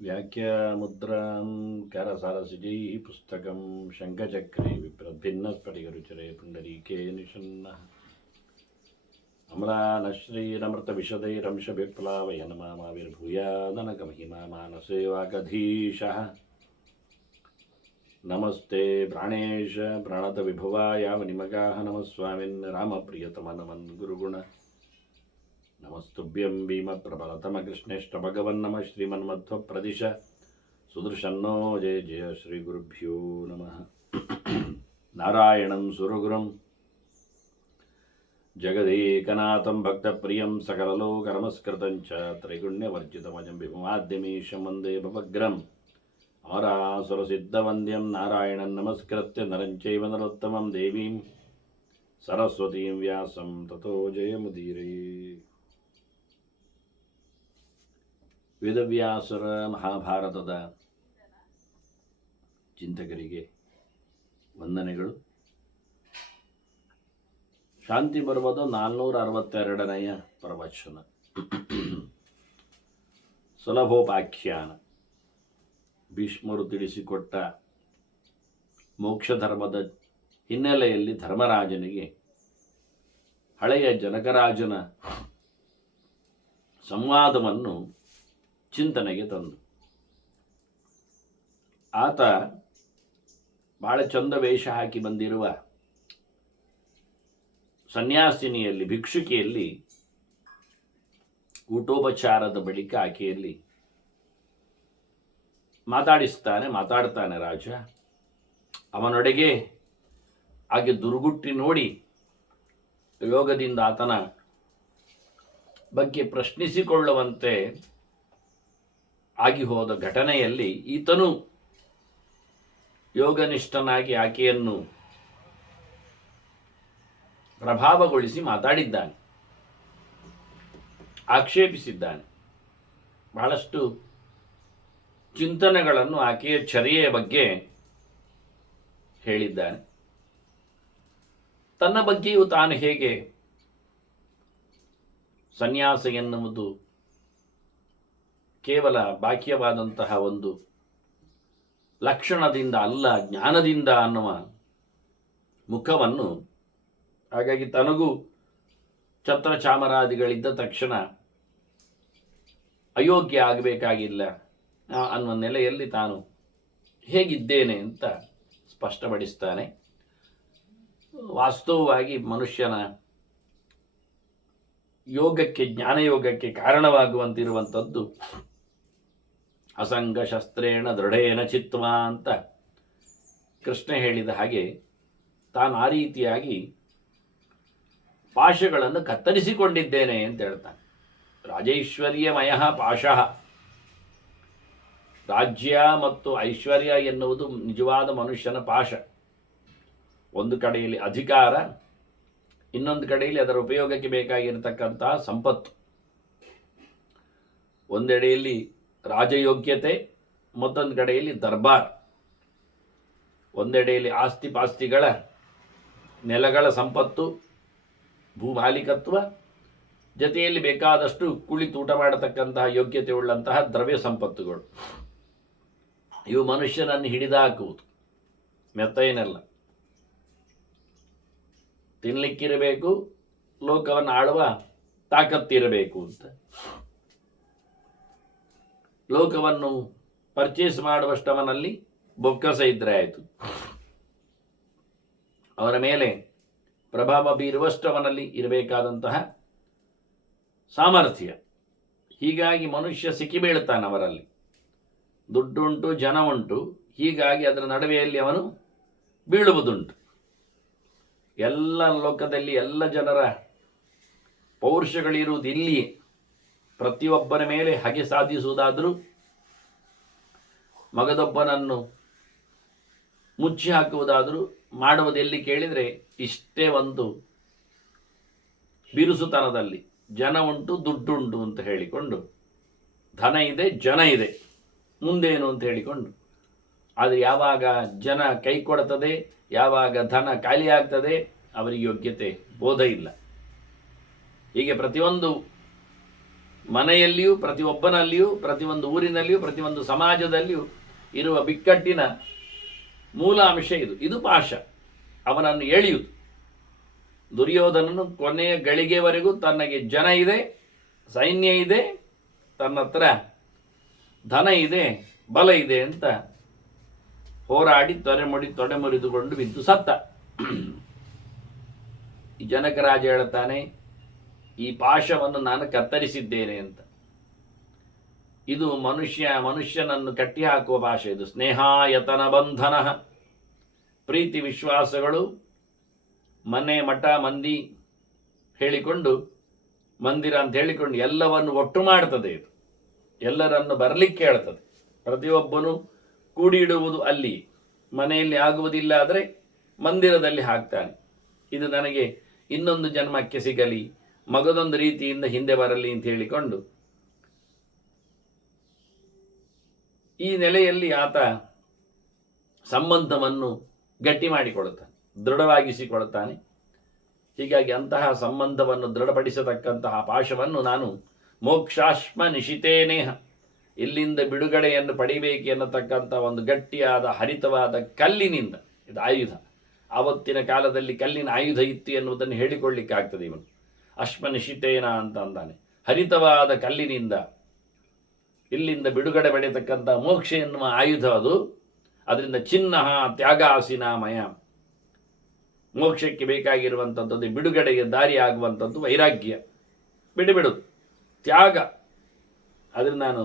व्याख्यामुद्रां करसारसिजैः पुस्तकं शङ्खचक्रे विप्रभिन्नस्फटिकरुचिरे पुण्डरीके निषण्णः अम्लानश्रीरमृतविशदैरंशविप्लावय नमाविर्भूयादनकमहिमा मानसे वागधीशः नमस्ते प्राणेश प्रणतविभुवाय वनिमगाः नमः स्वामिन् रामप्रियतमनमन् गुरुगुण नमस्तुभ्यं भीमप्रबलतमकृष्णेष्टभगवन्नमः श्रीमन्मध्वप्रदिश सुदर्शन्नो जय जय श्रीगुरुभ्यो नमः नारायणं सुरगुरुं जगदेकनाथं भक्तप्रियं सकललोकनमस्कृतं च त्रैगुण्यवर्जितमजं विभुमाद्यमीशं वन्दे भवग्रम् अमरासुरसिद्धवन्द्यं नारायणं नमस्कृत्य नरं चैव नरोत्तमं देवीं सरस्वतीं व्यासं ततो जयमुदीरये ವೇದವ್ಯಾಸರ ಮಹಾಭಾರತದ ಚಿಂತಕರಿಗೆ ವಂದನೆಗಳು. ಶಾಂತಿ ಪರ್ವದ 462ನೆಯ ಪ್ರವಚನ, ಸುಲಭೋಪಾಖ್ಯಾನ. ಭೀಷ್ಮರು ತಿಳಿಸಿಕೊಟ್ಟ ಮೋಕ್ಷ ಧರ್ಮದ ಹಿನ್ನೆಲೆಯಲ್ಲಿ ಧರ್ಮರಾಜನಿಗೆ ಹಳೆಯ ಜನಕರಾಜನ ಸಂವಾದವನ್ನು ಚಿಂತನೆಗೆ ತಂದು, ಆತ ಬಹಳ ಚಂದ ವೇಷ ಹಾಕಿ ಬಂದಿರುವ ಸನ್ಯಾಸಿನಿಯಲ್ಲಿ, ಭಿಕ್ಷುಕಿಯಲ್ಲಿ ಊಟೋಪಚಾರದ ಬಳಿಕ ಆಕೆಯಲ್ಲಿ ಮಾತಾಡ್ತಾನೆ ರಾಜ. ಅವನೊಡೆಗೆ ಆಕೆ ದುರ್ಗುಟ್ಟಿ ನೋಡಿ ಯೋಗದಿಂದ ಆತನ ಬಗ್ಗೆ ಪ್ರಶ್ನಿಸಿಕೊಳ್ಳುವಂತೆ ಆಗಿ ಹೋದ ಘಟನೆಯಲ್ಲಿ ಈತನು ಯೋಗನಿಷ್ಠನಾಗಿ ಆಕೆಯನ್ನು ಪ್ರಭಾವಗೊಳಿಸಿ ಮಾತಾಡಿದ್ದಾನೆ, ಆಕ್ಷೇಪಿಸಿದ್ದಾನೆ. ಬಹಳಷ್ಟು ಚಿಂತನೆಗಳನ್ನು ಆಕೆಯ ಚರ್ಯೆಯ ಬಗ್ಗೆ ಹೇಳಿದ್ದಾನೆ. ತನ್ನ ಬಗ್ಗೆಯೂ ತಾನು ಹೇಗೆ ಸನ್ಯಾಸ ಎನ್ನುವುದು ಕೇವಲ ಬಾಕ್ಯವಾದಂತಹ ಒಂದು ಲಕ್ಷಣದಿಂದ ಅಲ್ಲ, ಜ್ಞಾನದಿಂದ ಅನ್ನುವ ಮುಖವನ್ನು, ಹಾಗಾಗಿ ತನಗೂ ಛತ್ರ ಚಾಮರಾದಿಗಳಿದ್ದ ತಕ್ಷಣ ಅಯೋಗ್ಯ ಆಗಬೇಕಾಗಿಲ್ಲ ಅನ್ನುವ ನೆಲೆಯಲ್ಲಿ ತಾನು ಹೇಗಿದ್ದೇನೆ ಅಂತ ಸ್ಪಷ್ಟಪಡಿಸ್ತಾನೆ. ವಾಸ್ತವವಾಗಿ ಮನುಷ್ಯನ ಯೋಗಕ್ಕೆ, ಜ್ಞಾನಯೋಗಕ್ಕೆ ಕಾರಣವಾಗುವಂತಿರುವಂಥದ್ದು ಅಸಂಗ ಶಸ್ತ್ರೇಣ ದೃಢೇನ ಚಿತ್ವ ಅಂತ ಕೃಷ್ಣ ಹೇಳಿದ ಹಾಗೆ, ತಾನು ಆ ರೀತಿಯಾಗಿ ಪಾಶಗಳನ್ನು ಕತ್ತರಿಸಿಕೊಂಡಿದ್ದೇನೆ ಅಂತ ಹೇಳ್ತಾನೆ. ರಾಜೈಶ್ವರ್ಯಮಯ ಪಾಶಃ. ರಾಜ್ಯ ಮತ್ತು ಐಶ್ವರ್ಯ ಎನ್ನುವುದು ನಿಜವಾದ ಮನುಷ್ಯನ ಪಾಶ. ಒಂದು ಕಡೆಯಲ್ಲಿ ಅಧಿಕಾರ, ಇನ್ನೊಂದು ಕಡೆಯಲ್ಲಿ ಅದರ ಉಪಯೋಗಕ್ಕೆ ಬೇಕಾಗಿರತಕ್ಕಂತಹ ಸಂಪತ್ತು. ಒಂದೆಡೆಯಲ್ಲಿ ರಾಜಯೋಗ್ಯತೆ, ಮತ್ತೊಂದು ಕಡೆಯಲ್ಲಿ ದರ್ಬಾರ್. ಒಂದೆಡೆಯಲ್ಲಿ ಆಸ್ತಿ ಪಾಸ್ತಿಗಳ, ನೆಲಗಳ ಸಂಪತ್ತು, ಭೂಮಾಲೀಕತ್ವ, ಜೊತೆಯಲ್ಲಿ ಬೇಕಾದಷ್ಟು ಕುಳಿತು ಊಟ ಮಾಡತಕ್ಕಂತಹ ಯೋಗ್ಯತೆ ಉಳ್ಳಂತಹ ದ್ರವ್ಯ ಸಂಪತ್ತುಗಳು. ಇವು ಮನುಷ್ಯನನ್ನು ಹಿಡಿದಾಕುವುದು. ಮೆತ್ತೇನಲ್ಲ, ತಿನ್ನಲಿಕ್ಕಿರಬೇಕು, ಲೋಕವನ್ನು ಆಳುವ ತಾಕತ್ತಿರಬೇಕು ಅಂತ. ಲೋಕವನ್ನು ಪರ್ಚೇಸ್ ಮಾಡುವಷ್ಟವನಲ್ಲಿ ಬೊಕ್ಕಸ ಇದ್ರೆ ಆಯಿತು, ಅವರ ಮೇಲೆ ಪ್ರಭಾವ ಬೀರುವಷ್ಟವನಲ್ಲಿ ಇರಬೇಕಾದಂತಹ ಸಾಮರ್ಥ್ಯ. ಹೀಗಾಗಿ ಮನುಷ್ಯ ಸಿಕ್ಕಿಬೀಳ್ತಾನೆ ಅವರಲ್ಲಿ. ದುಡ್ಡುಂಟು, ಜನ ಉಂಟು, ಹೀಗಾಗಿ ಅದರ ನಡುವೆಯಲ್ಲಿ ಅವನು ಬೀಳುವುದುಂಟು. ಎಲ್ಲ ಲೋಕದಲ್ಲಿ ಎಲ್ಲ ಜನರ ಪೌರುಷಗಳಿರುವುದು ಇಲ್ಲಿಯೇ. ಪ್ರತಿಯೊಬ್ಬನ ಮೇಲೆ ಹಗೆ ಸಾಧಿಸುವುದಾದರೂ, ಮಗದೊಬ್ಬನನ್ನು ಮುಚ್ಚಿ ಹಾಕುವುದಾದರೂ ಮಾಡುವುದೆಲ್ಲಿ ಕೇಳಿದರೆ ಇಷ್ಟೇ ಒಂದು ಬಿರುಸುತನದಲ್ಲಿ. ಜನ ಉಂಟು, ದುಡ್ಡುಂಟು ಅಂತ ಹೇಳಿಕೊಂಡು, ಧನ ಇದೆ, ಜನ ಇದೆ, ಮುಂದೇನು ಅಂತ ಹೇಳಿಕೊಂಡು. ಆದರೆ ಯಾವಾಗ ಜನ ಕೈ ಕೊಡುತ್ತದೆ, ಯಾವಾಗ ಧನ ಖಾಲಿಯಾಗ್ತದೆ, ಅವರಿಗೆ ಯೋಗ್ಯತೆ ಬೋಧ ಇಲ್ಲ. ಹೀಗೆ ಪ್ರತಿಯೊಂದು ಮನೆಯಲ್ಲಿಯೂ ಪ್ರತಿಯೊಬ್ಬನಲ್ಲಿಯೂ ಪ್ರತಿಯೊಂದು ಊರಿನಲ್ಲಿಯೂ ಪ್ರತಿಯೊಂದು ಸಮಾಜದಲ್ಲಿಯೂ ಇರುವ ಬಿಕ್ಕಟ್ಟಿನ ಮೂಲ ಅಂಶ ಇದು ಪಾಶ. ಅವನನ್ನು ಎಳೆಯುವುದು. ದುರ್ಯೋಧನನು ಕೊನೆಯ ಗಳಿಗೆವರೆಗೂ ತನಗೆ ಜನ ಇದೆ, ಸೈನ್ಯ ಇದೆ, ತನ್ನ ಹತ್ರ ಧನ ಇದೆ, ಬಲ ಇದೆ ಅಂತ ಹೋರಾಡಿ ತೊಡೆ ಮುರಿದುಕೊಂಡು ಬಿದ್ದು ಸತ್ತ. ಈ ಜನಕರಾಜ ಹೇಳುತ್ತಾನೆ, ಈ ಪಾಶವನ್ನು ನಾನು ಕತ್ತರಿಸಿದ್ದೇನೆ ಅಂತ. ಇದು ಮನುಷ್ಯನನ್ನು ಕಟ್ಟಿ ಹಾಕುವ ಪಾಶ. ಇದು ಸ್ನೇಹಾಯತನ ಬಂಧನ. ಪ್ರೀತಿ ವಿಶ್ವಾಸಗಳು, ಮನೆ ಮಠ ಮಂದಿ ಹೇಳಿಕೊಂಡು, ಮಂದಿರ ಅಂತ ಹೇಳಿಕೊಂಡು ಎಲ್ಲವನ್ನು ಒಟ್ಟು ಮಾಡ್ತದೆ. ಇದು ಎಲ್ಲರನ್ನು ಬರಲಿಕ್ಕೆ ಹೇಳ್ತದೆ. ಪ್ರತಿಯೊಬ್ಬನು ಕೂಡಿ ಇಡುವುದು ಅಲ್ಲಿ. ಮನೆಯಲ್ಲಿ ಆಗುವುದಿಲ್ಲ ಆದರೆ ಮಂದಿರದಲ್ಲಿ ಹಾಕ್ತಾನೆ. ಇದು ನನಗೆ ಇನ್ನೊಂದು ಜನ್ಮಕ್ಕೆ ಸಿಗಲಿ, ಮಗದೊಂದು ರೀತಿಯಿಂದ ಹಿಂದೆ ಬರಲಿ ಅಂತ ಹೇಳಿಕೊಂಡು ಈ ನೆಲೆಯಲ್ಲಿ ಆತ ಸಂಬಂಧವನ್ನು ಗಟ್ಟಿ ಮಾಡಿಕೊಳ್ಳುತ್ತಾನೆ, ದೃಢವಾಗಿಸಿಕೊಳ್ಳುತ್ತಾನೆ. ಹೀಗಾಗಿ ಅಂತಹ ಸಂಬಂಧವನ್ನು ದೃಢಪಡಿಸತಕ್ಕಂತಹ ಪಾಶವನ್ನು ನಾನು ಮೋಕ್ಷಾಶ್ಮ ನಿಶಿತೇನೇಹ, ಇಲ್ಲಿಂದ ಬಿಡುಗಡೆಯನ್ನು ಪಡಿಬೇಕು ಎನ್ನತಕ್ಕಂಥ ಒಂದು ಗಟ್ಟಿಯಾದ ಹರಿತವಾದ ಕಲ್ಲಿನಿಂದ, ಇದು ಆಯುಧ. ಆವತ್ತಿನ ಕಾಲದಲ್ಲಿ ಕಲ್ಲಿನ ಆಯುಧ ಇತ್ತು ಎನ್ನುವುದನ್ನು ಹೇಳಿಕೊಳ್ಳಿಕ್ಕಾಗ್ತದೆ. ಇವನು ಅಶ್ಮನಿಶಿತೇನ ಅಂತ ಅಂದಾನೆ. ಹರಿತವಾದ ಕಲ್ಲಿನಿಂದ ಇಲ್ಲಿಂದ ಬಿಡುಗಡೆ ಪಡೆಯತಕ್ಕಂಥ ಮೋಕ್ಷ ಎನ್ನುವ ಆಯುಧ ಅದು. ಅದರಿಂದ ಚಿನ್ನ ತ್ಯಾಗಾಸಿನಾಮಯ, ಮೋಕ್ಷಕ್ಕೆ ಬೇಕಾಗಿರುವಂಥದ್ದು, ಬಿಡುಗಡೆಗೆ ದಾರಿ ಆಗುವಂಥದ್ದು ವೈರಾಗ್ಯ, ಬಿಡುವುದು, ತ್ಯಾಗ. ಅದರಿಂದ ನಾನು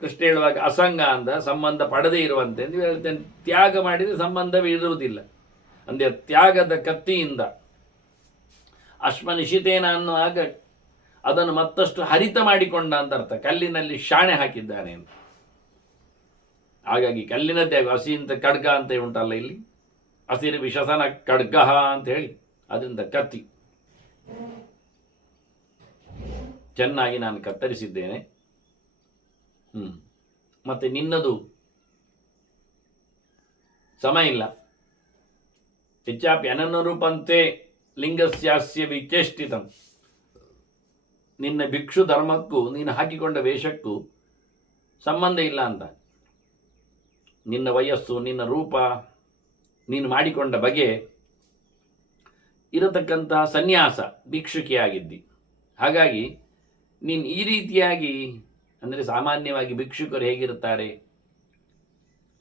ಕೃಷ್ಣ ಹೇಳುವಾಗ ಅಸಂಗ ಅಂದ ಸಂಬಂಧ ಪಡದೇ ಇರುವಂತೆ ಎಂದು ಹೇಳ್ತೇನೆ. ತ್ಯಾಗ ಮಾಡಿದರೆ ಸಂಬಂಧವೇ ಇರುವುದಿಲ್ಲ. ಅಂದರೆ ತ್ಯಾಗದ ಕತ್ತಿಯಿಂದ ಅಶ್ಮನಿಶಿತೇನ ಅನ್ನುವಾಗ ಅದನ್ನು ಮತ್ತಷ್ಟು ಹರಿತ ಮಾಡಿಕೊಂಡ ಅಂತ ಅರ್ಥ. ಕಲ್ಲಿನಲ್ಲಿ ಶಾಣೆ ಹಾಕಿದ್ದಾನೆ ಅಂತ. ಹಾಗಾಗಿ ಕಲ್ಲಿನ ತ್ಯಾಗ. ಹಸಿಂತ ಖಡ್ಗ ಅಂತ ಉಂಟಲ್ಲ ಇಲ್ಲಿ, ಹಸಿರು ವಿಷಸನ ಖಡ್ಗ ಅಂತ ಹೇಳಿ, ಅದರಿಂದ ಕತ್ತಿ ಚೆನ್ನಾಗಿ ನಾನು ಕತ್ತರಿಸಿದ್ದೇನೆ. ಮತ್ತೆ ನಿನ್ನದು ಸಮ ಇಲ್ಲ. ಹೆಚ್ಚಾಪಿ ಅನನುರೂಪಂತೆ ಲಿಂಗಸ್ಯಾಸ್ಯ ವಿಚೇಷ್ಟಿತಂ. ನಿನ್ನ ಭಿಕ್ಷು ಧರ್ಮಕ್ಕೂ ನೀನು ಹಾಕಿಕೊಂಡ ವೇಷಕ್ಕೂ ಸಂಬಂಧ ಇಲ್ಲ ಅಂತ. ನಿನ್ನ ವಯಸ್ಸು, ನಿನ್ನ ರೂಪ, ನೀನು ಮಾಡಿಕೊಂಡ ಬಗೆ, ಇರತಕ್ಕಂತಹ ಸನ್ಯಾಸ, ಭಿಕ್ಷುಕಿಯಾಗಿದ್ದಿ. ಹಾಗಾಗಿ ನೀನು ಈ ರೀತಿಯಾಗಿ, ಅಂದರೆ ಸಾಮಾನ್ಯವಾಗಿ ಭಿಕ್ಷುಕರು ಹೇಗಿರುತ್ತಾರೆ,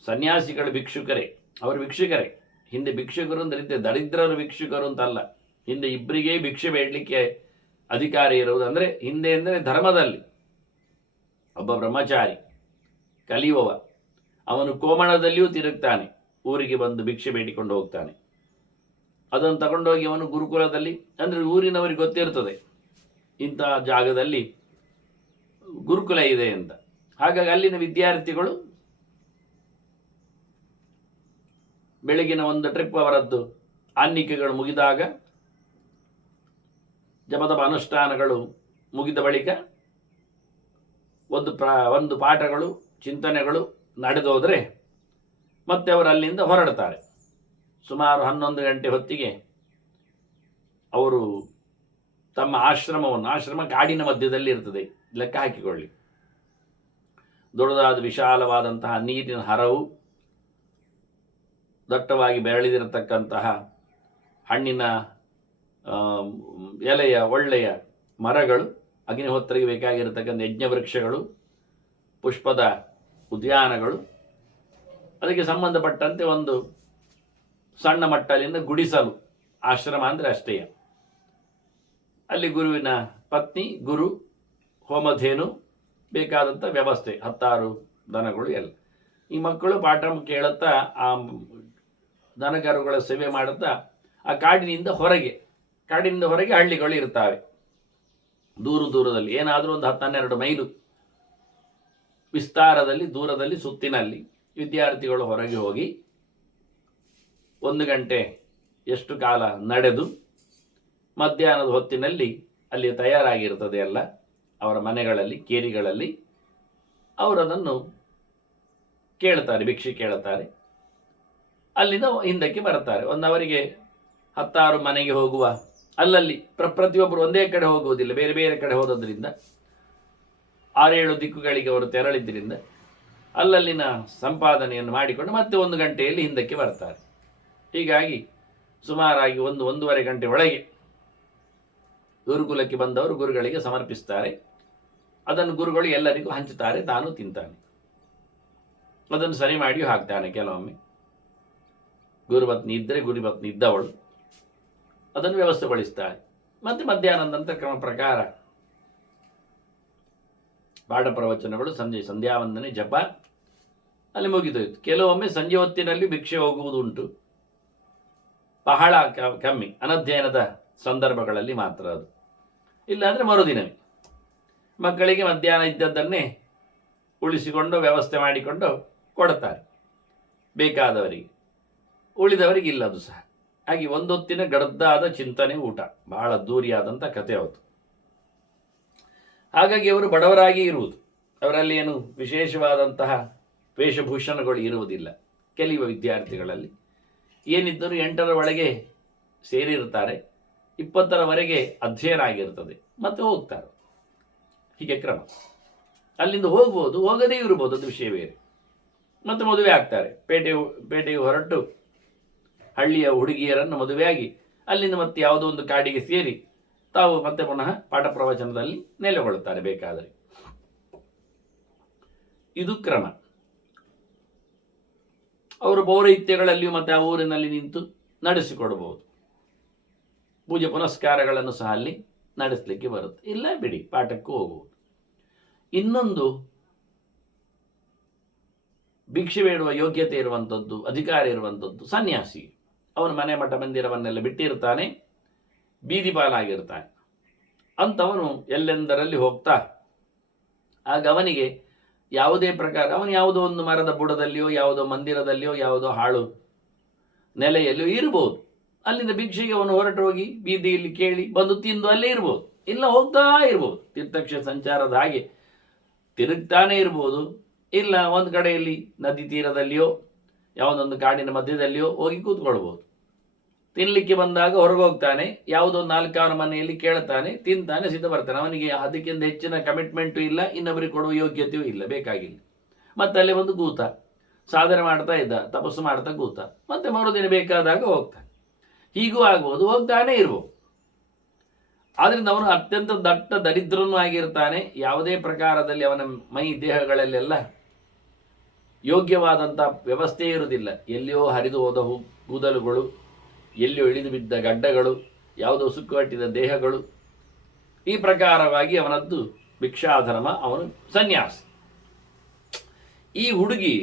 ಸನ್ಯಾಸಿಗಳು ಭಿಕ್ಷುಕರೇ, ಅವರು ಭಿಕ್ಷುಕರೇ. ಹಿಂದೆ ಭಿಕ್ಷುಕರು ಅಂದರೆ ದರಿದ್ರರು ಭಿಕ್ಷುಕರು ಅಂತಲ್ಲ. ಹಿಂದೆ ಇಬ್ಬರಿಗೆ ಭಿಕ್ಷೆ ಬೇಡಲಿಕ್ಕೆ ಅಧಿಕಾರ ಇರುವುದು. ಅಂದರೆ ಹಿಂದೆ ಅಂದರೆ ಧರ್ಮದಲ್ಲಿ ಒಬ್ಬ ಬ್ರಹ್ಮಚಾರಿ ಕಲಿಯುವವ, ಅವನು ಕೋಮಣದಲ್ಲಿಯೂ ತಿರುಗ್ತಾನೆ, ಊರಿಗೆ ಬಂದು ಭಿಕ್ಷೆ ಬೇಡಿಕೊಂಡು ಹೋಗ್ತಾನೆ. ಅದನ್ನು ತಗೊಂಡೋಗಿ ಅವನು ಗುರುಕುಲದಲ್ಲಿ, ಅಂದರೆ ಊರಿನವರಿಗೆ ಗೊತ್ತಿರ್ತದೆ ಇಂತಹ ಜಾಗದಲ್ಲಿ ಗುರುಕುಲ ಇದೆ ಅಂತ. ಹಾಗಾಗಿ ಅಲ್ಲಿನ ವಿದ್ಯಾರ್ಥಿಗಳು ಬೆಳಗಿನ ಒಂದು ಟ್ರಿಪ್ ಅವರದ್ದು ಆನ್ನಿಕೆಗಳು ಮುಗಿದಾಗ, ಜಪತಪ ಅನುಷ್ಠಾನಗಳು ಮುಗಿದ ಬಳಿಕ ಒಂದು ಪಾಠಗಳು, ಚಿಂತನೆಗಳು ನಡೆದೋದ್ರೆ ಮತ್ತೆ ಅವರು ಅಲ್ಲಿಂದ ಹೊರಡ್ತಾರೆ. ಸುಮಾರು 11 ಗಂಟೆ ಹೊತ್ತಿಗೆ ಅವರು ತಮ್ಮ ಆಶ್ರಮ ಕಾಡಿನ ಮಧ್ಯದಲ್ಲಿ ಇರ್ತದೆ, ಲೆಕ್ಕ ಹಾಕಿಕೊಳ್ಳಿ. ದೊಡ್ಡದಾದ ವಿಶಾಲವಾದಂತಹ ನೀರಿನ ಹರವು, ದಟ್ಟವಾಗಿ ಬೆರಳಿದಿರತಕ್ಕಂತಹ ಹಣ್ಣಿನ ಎಲೆಯ ಒಳ್ಳೆಯ ಮರಗಳು, ಅಗ್ನಿಹೋತ್ರಿಗೆ ಬೇಕಾಗಿರತಕ್ಕಂಥ ಯಜ್ಞವೃಕ್ಷಗಳು, ಪುಷ್ಪದ ಉದ್ಯಾನಗಳು, ಅದಕ್ಕೆ ಸಂಬಂಧಪಟ್ಟಂತೆ ಒಂದು ಸಣ್ಣ ಮಟ್ಟಲಿಂದ ಗುಡಿಸಲು, ಆಶ್ರಮ ಅಂದರೆ ಅಷ್ಟೇ. ಅಲ್ಲಿ ಗುರುವಿನ ಪತ್ನಿ, ಗುರು, ಹೋಮಧೇನು, ಬೇಕಾದಂಥ ವ್ಯವಸ್ಥೆ, 16 ದನಗಳು ಎಲ್ಲ. ಈ ಮಕ್ಕಳು ಪಾಠ ಕೇಳುತ್ತಾ, ಆ ದನಕರುಗಳ ಸೇವೆ ಮಾಡುತ್ತಾ ಆ ಕಾಡಿನಿಂದ ಹೊರಗೆ ಹಳ್ಳಿಗಳು ಇರ್ತವೆ. ದೂರದಲ್ಲಿ ಏನಾದರೂ ಒಂದು 10-12 ಮೈಲು ವಿಸ್ತಾರದಲ್ಲಿ, ದೂರದಲ್ಲಿ, ಸುತ್ತಿನಲ್ಲಿ ವಿದ್ಯಾರ್ಥಿಗಳು ಹೊರಗೆ ಹೋಗಿ 1 ಗಂಟೆ ಎಷ್ಟು ಕಾಲ ನಡೆದು ಮಧ್ಯಾಹ್ನದ ಹೊತ್ತಿನಲ್ಲಿ ಅಲ್ಲಿ ತಯಾರಾಗಿರ್ತದೆ ಎಲ್ಲ ಅವರ ಮನೆಗಳಲ್ಲಿ, ಕೇರಿಗಳಲ್ಲಿ. ಅವರದನ್ನು ಕೇಳ್ತಾರೆ, ಭಿಕ್ಷೆ ಕೇಳುತ್ತಾರೆ. ಅಲ್ಲಿಂದ ಹಿಂದಕ್ಕೆ ಬರ್ತಾರೆ. ಅವರಿಗೆ 16 ಮನೆಗೆ ಹೋಗುವ, ಅಲ್ಲಲ್ಲಿ ಪ್ರತಿಯೊಬ್ಬರು ಒಂದೇ ಕಡೆ ಹೋಗುವುದಿಲ್ಲ, ಬೇರೆ ಬೇರೆ ಕಡೆ ಹೋದದ್ರಿಂದ 6-7 ದಿಕ್ಕುಗಳಿಗೆ ಅವರು ತೆರಳಿದ್ದರಿಂದ ಅಲ್ಲಲ್ಲಿನ ಸಂಪಾದನೆಯನ್ನು ಮಾಡಿಕೊಂಡು ಮತ್ತೆ 1 ಗಂಟೆಯಲ್ಲಿ ಹಿಂದಕ್ಕೆ ಬರ್ತಾರೆ. ಹೀಗಾಗಿ ಸುಮಾರಾಗಿ 1-1.5 ಗಂಟೆ ಒಳಗೆ ಗುರುಕುಲಕ್ಕೆ ಬಂದವರು ಗುರುಗಳಿಗೆ ಸಮರ್ಪಿಸ್ತಾರೆ. ಅದನ್ನು ಗುರುಗಳು ಎಲ್ಲರಿಗೂ ಹಂಚುತ್ತಾರೆ, ತಾನು ತಿಂತಾನೆ. ಅದನ್ನು ಸರಿ ಮಾಡಿಯೂ ಹಾಕ್ತಾನೆ. ಕೆಲವೊಮ್ಮೆ ಗುರುಪತ್ನಿ ಇದ್ದರೆ ಗುರುಪತ್ನಿ ಇದ್ದವಳು ಅದನ್ನು ವ್ಯವಸ್ಥೆಗೊಳಿಸ್ತಾಳೆ. ಮತ್ತೆ ಮಧ್ಯಾಹ್ನದ ನಂತರ ಕ್ರಮ ಪ್ರಕಾರ ಪಾಠ ಪ್ರವಚನಗಳು, ಸಂಧ್ಯಾವಂದನೆ, ಜಪ ಅಲ್ಲಿ ಮುಗಿದೋಯ್ತು. ಕೆಲವೊಮ್ಮೆ ಸಂಜೆ ಹೊತ್ತಿನಲ್ಲಿ ಭಿಕ್ಷೆ ಹೋಗುವುದುಂಟು, ಬಹಳ ಕಮ್ಮಿ, ಅನಧ್ಯಯನದ ಸಂದರ್ಭಗಳಲ್ಲಿ ಮಾತ್ರ ಅದು. ಇಲ್ಲಾಂದರೆ ಮರುದಿನವೇ ಮಕ್ಕಳಿಗೆ ಮಧ್ಯಾಹ್ನ ಇದ್ದದ್ದನ್ನೇ ಉಳಿಸಿಕೊಂಡು ವ್ಯವಸ್ಥೆ ಮಾಡಿಕೊಂಡು ಕೊಡ್ತಾರೆ ಬೇಕಾದವರಿಗೆ, ಉಳಿದವರಿಗೆ ಇಲ್ಲದು ಸಹ. ಹಾಗೆ ಒಂದೊತ್ತಿನ ಗಡ್ದಾದ ಚಿಂತನೆ, ಊಟ, ಬಹಳ ದೂರಿಯಾದಂಥ ಕಥೆ ಅವತ್ತು. ಹಾಗಾಗಿ ಅವರು ಬಡವರಾಗಿ ಇರುವುದು, ಅವರಲ್ಲಿ ಏನು ವಿಶೇಷವಾದಂತಹ ವೇಷಭೂಷಣಗಳು ಇರುವುದಿಲ್ಲ. ಕಲಿಯುವ ವಿದ್ಯಾರ್ಥಿಗಳಲ್ಲಿ ಏನಿದ್ದರೂ 8ರ ಒಳಗೆ ಸೇರಿರ್ತಾರೆ, 20ರವರೆಗೆ ಅಧ್ಯಯನ ಆಗಿರ್ತದೆ, ಮತ್ತೆ ಹೋಗ್ತಾರೆ. ಹೀಗೆ ಕ್ರಮ. ಅಲ್ಲಿಂದ ಹೋಗ್ಬೋದು, ಹೋಗದೇ ಇರ್ಬೋದು, ಅದು ವಿಷಯ ಬೇರೆ. ಮತ್ತೆ ಮದುವೆ ಆಗ್ತಾರೆ. ಪೇಟೆಗೆ ಹೊರಟು ಹಳ್ಳಿಯ ಹುಡುಗಿಯರನ್ನು ಮದುವೆಯಾಗಿ ಅಲ್ಲಿಂದ ಮತ್ತೆ ಯಾವುದೋ ಒಂದು ಕಾಡಿಗೆ ಸೇರಿ ತಾವು ಮತ್ತೆ ಪುನಃ ಪಾಠ ಪ್ರವಚನದಲ್ಲಿ ನೆಲೆಗೊಳ್ಳುತ್ತಾರೆ ಬೇಕಾದರೆ. ಇದು ಕ್ರಮ. ಅವರು ಪೌರಹಿತ್ಯಗಳಲ್ಲಿಯೂ ಮತ್ತೆ ಆ ಊರಿನಲ್ಲಿ ನಿಂತು ನಡೆಸಿಕೊಡ್ಬೋದು. ಪೂಜೆ ಪುನಸ್ಕಾರಗಳನ್ನು ಸಹ ಅಲ್ಲಿ ನಡೆಸಲಿಕ್ಕೆ ಬರುತ್ತೆ. ಇಲ್ಲ ಬಿಡಿ, ಪಾಠಕ್ಕೂ ಹೋಗುವುದು. ಇನ್ನೊಂದು, ಭಿಕ್ಷೆ ಬೇಡುವ ಯೋಗ್ಯತೆ ಇರುವಂಥದ್ದು, ಅಧಿಕಾರ ಇರುವಂಥದ್ದು ಸನ್ಯಾಸಿ. ಅವನು ಮನೆ ಮಠ ಮಂದಿರವನ್ನೆಲ್ಲ ಬಿಟ್ಟಿರ್ತಾನೆ, ಬೀದಿ ಪಾಲಾಗಿರ್ತಾನೆ. ಅಂಥವನು ಎಲ್ಲೆಂದರಲ್ಲಿ ಹೋಗ್ತಾ ಆಗ ಅವನಿಗೆ ಯಾವುದೇ ಪ್ರಕಾರ ಅವನು ಯಾವುದೋ ಒಂದು ಮರದ ಬುಡದಲ್ಲಿಯೋ ಯಾವುದೋ ಮಂದಿರದಲ್ಲಿಯೋ ಯಾವುದೋ ಹಾಳು ನೆಲೆಯಲ್ಲಿಯೋ ಇರ್ಬೋದು. ಅಲ್ಲಿಂದ ಭಿಕ್ಷೆಗೆ ಅವನು ಹೊರಟು ಹೋಗಿ ಬೀದಿಯಲ್ಲಿ ಕೇಳಿ ಬಂದು ತಿಂದು ಅಲ್ಲೇ ಇರ್ಬೋದು, ಇಲ್ಲ ಹೋಗ್ತಾ ಇರ್ಬೋದು. ತೀರ್ಥಕ್ಷ ಸಂಚಾರದ ಹಾಗೆ ತಿರುಗ್ತಾನೆ ಇರ್ಬೋದು. ಇಲ್ಲ ಒಂದು ಕಡೆಯಲ್ಲಿ ನದಿ ತೀರದಲ್ಲಿಯೋ ಯಾವುದೊಂದು ಕಾಡಿನ ಮಧ್ಯದಲ್ಲಿಯೋ ಹೋಗಿ ಕೂತ್ಕೊಳ್ಬೋದು. ತಿನ್ನಲಿಕ್ಕೆ ಬಂದಾಗ ಹೊರಗೆ ಹೋಗ್ತಾನೆ, ಯಾವುದೋ 4-6 ಮನೆಯಲ್ಲಿ ಕೇಳ್ತಾನೆ, ತಿಂತಾನೆ, ಸಿದ್ಧ ಬರ್ತಾನೆ. ಅವನಿಗೆ ಅದಕ್ಕಿಂತ ಹೆಚ್ಚಿನ ಕಮಿಟ್ಮೆಂಟು ಇಲ್ಲ, ಇನ್ನೊಬ್ಬರಿಗೆ ಕೊಡುವ ಯೋಗ್ಯತೆಯೂ ಇಲ್ಲ, ಬೇಕಾಗಿಲ್ಲ. ಮತ್ತೆ ಅಲ್ಲಿ ಒಂದು ಕೂತ ಸಾಧನೆ ಮಾಡ್ತಾ ಇದ್ದ, ತಪಸ್ಸು ಮಾಡ್ತಾ ಕೂತ, ಮತ್ತೆ ಮರುದಿನ ಬೇಕಾದಾಗ ಹೋಗ್ತಾನೆ. ಹೀಗೂ ಆಗ್ಬೋದು, ಹೋಗ್ತಾನೆ ಇರ್ಬೋದು. ಆದ್ರಿಂದ ಅವನು ಅತ್ಯಂತ ದಟ್ಟ ದರಿದ್ರನೂ ಆಗಿರ್ತಾನೆ. ಯಾವುದೇ ಪ್ರಕಾರದಲ್ಲಿ ಅವನ ಮೈ ದೇಹಗಳಲ್ಲೆಲ್ಲ ಯೋಗ್ಯವಾದಂಥ ವ್ಯವಸ್ಥೆ ಇರುವುದಿಲ್ಲ. ಎಲ್ಲಿಯೋ ಹರಿದು ಹೋದ ಕೂದಲುಗಳು, ಎಲ್ಲಿಯೋ ಇಳಿದು ಬಿದ್ದ ಗಡ್ಡಗಳು, ಯಾವುದೋ ಸುಕ್ಕುಗಟ್ಟಿದ ದೇಹಗಳು. ಈ ಪ್ರಕಾರವಾಗಿ ಅವನದ್ದು ಭಿಕ್ಷಾಧರ್ಮ. ಅವನು ಸನ್ಯಾಸಿ. ಈ ಹುಡುಗಿ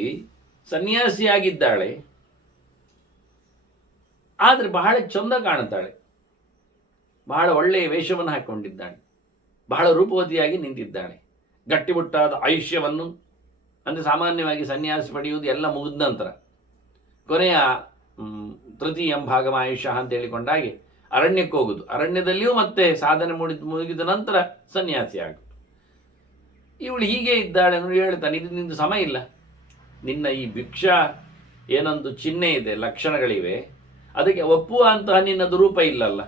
ಸನ್ಯಾಸಿಯಾಗಿದ್ದಾಳೆ, ಆದರೆ ಬಹಳ ಚಂದ ಕಾಣುತ್ತಾಳೆ, ಬಹಳ ಒಳ್ಳೆಯ ವೇಷವನ್ನು ಹಾಕ್ಕೊಂಡಿದ್ದಾಳೆ, ಬಹಳ ರೂಪವತಿಯಾಗಿ ನಿಂತಿದ್ದಾಳೆ. ಗಟ್ಟಿಮುಟ್ಟಾದ ಆಯುಷ್ಯವನ್ನು, ಅಂದರೆ ಸಾಮಾನ್ಯವಾಗಿ ಸನ್ಯಾಸಿ ಪಡೆಯುವುದು ಎಲ್ಲ ಮುಗಿದ ನಂತರ, ಕೊನೆಯ ತೃತೀಯಂ ಭಾಗಮ ಆಯುಷ್ಯ ಅಂತ ಹೇಳಿಕೊಂಡಾಗೆ ಅರಣ್ಯಕ್ಕೆ ಹೋಗುದು, ಅರಣ್ಯದಲ್ಲಿಯೂ ಮತ್ತೆ ಸಾಧನೆ ಮುಗಿದ ನಂತರ ಸನ್ಯಾಸಿ ಆಗುದು. ಇವಳು ಹೀಗೆ ಇದ್ದಾಳೆ ಅನ್ನೋದು ಹೇಳ್ತಾನೆ, ಇದು ನಿಂದು ಸಮ ಇಲ್ಲ. ನಿನ್ನ ಈ ಭಿಕ್ಷಾ ಏನೊಂದು ಚಿಹ್ನೆ ಇದೆ, ಲಕ್ಷಣಗಳಿವೆ, ಅದಕ್ಕೆ ಒಪ್ಪುವ ಅಂತಹ ನಿನ್ನದು ರೂಪ ಇಲ್ಲಲ್ಲ.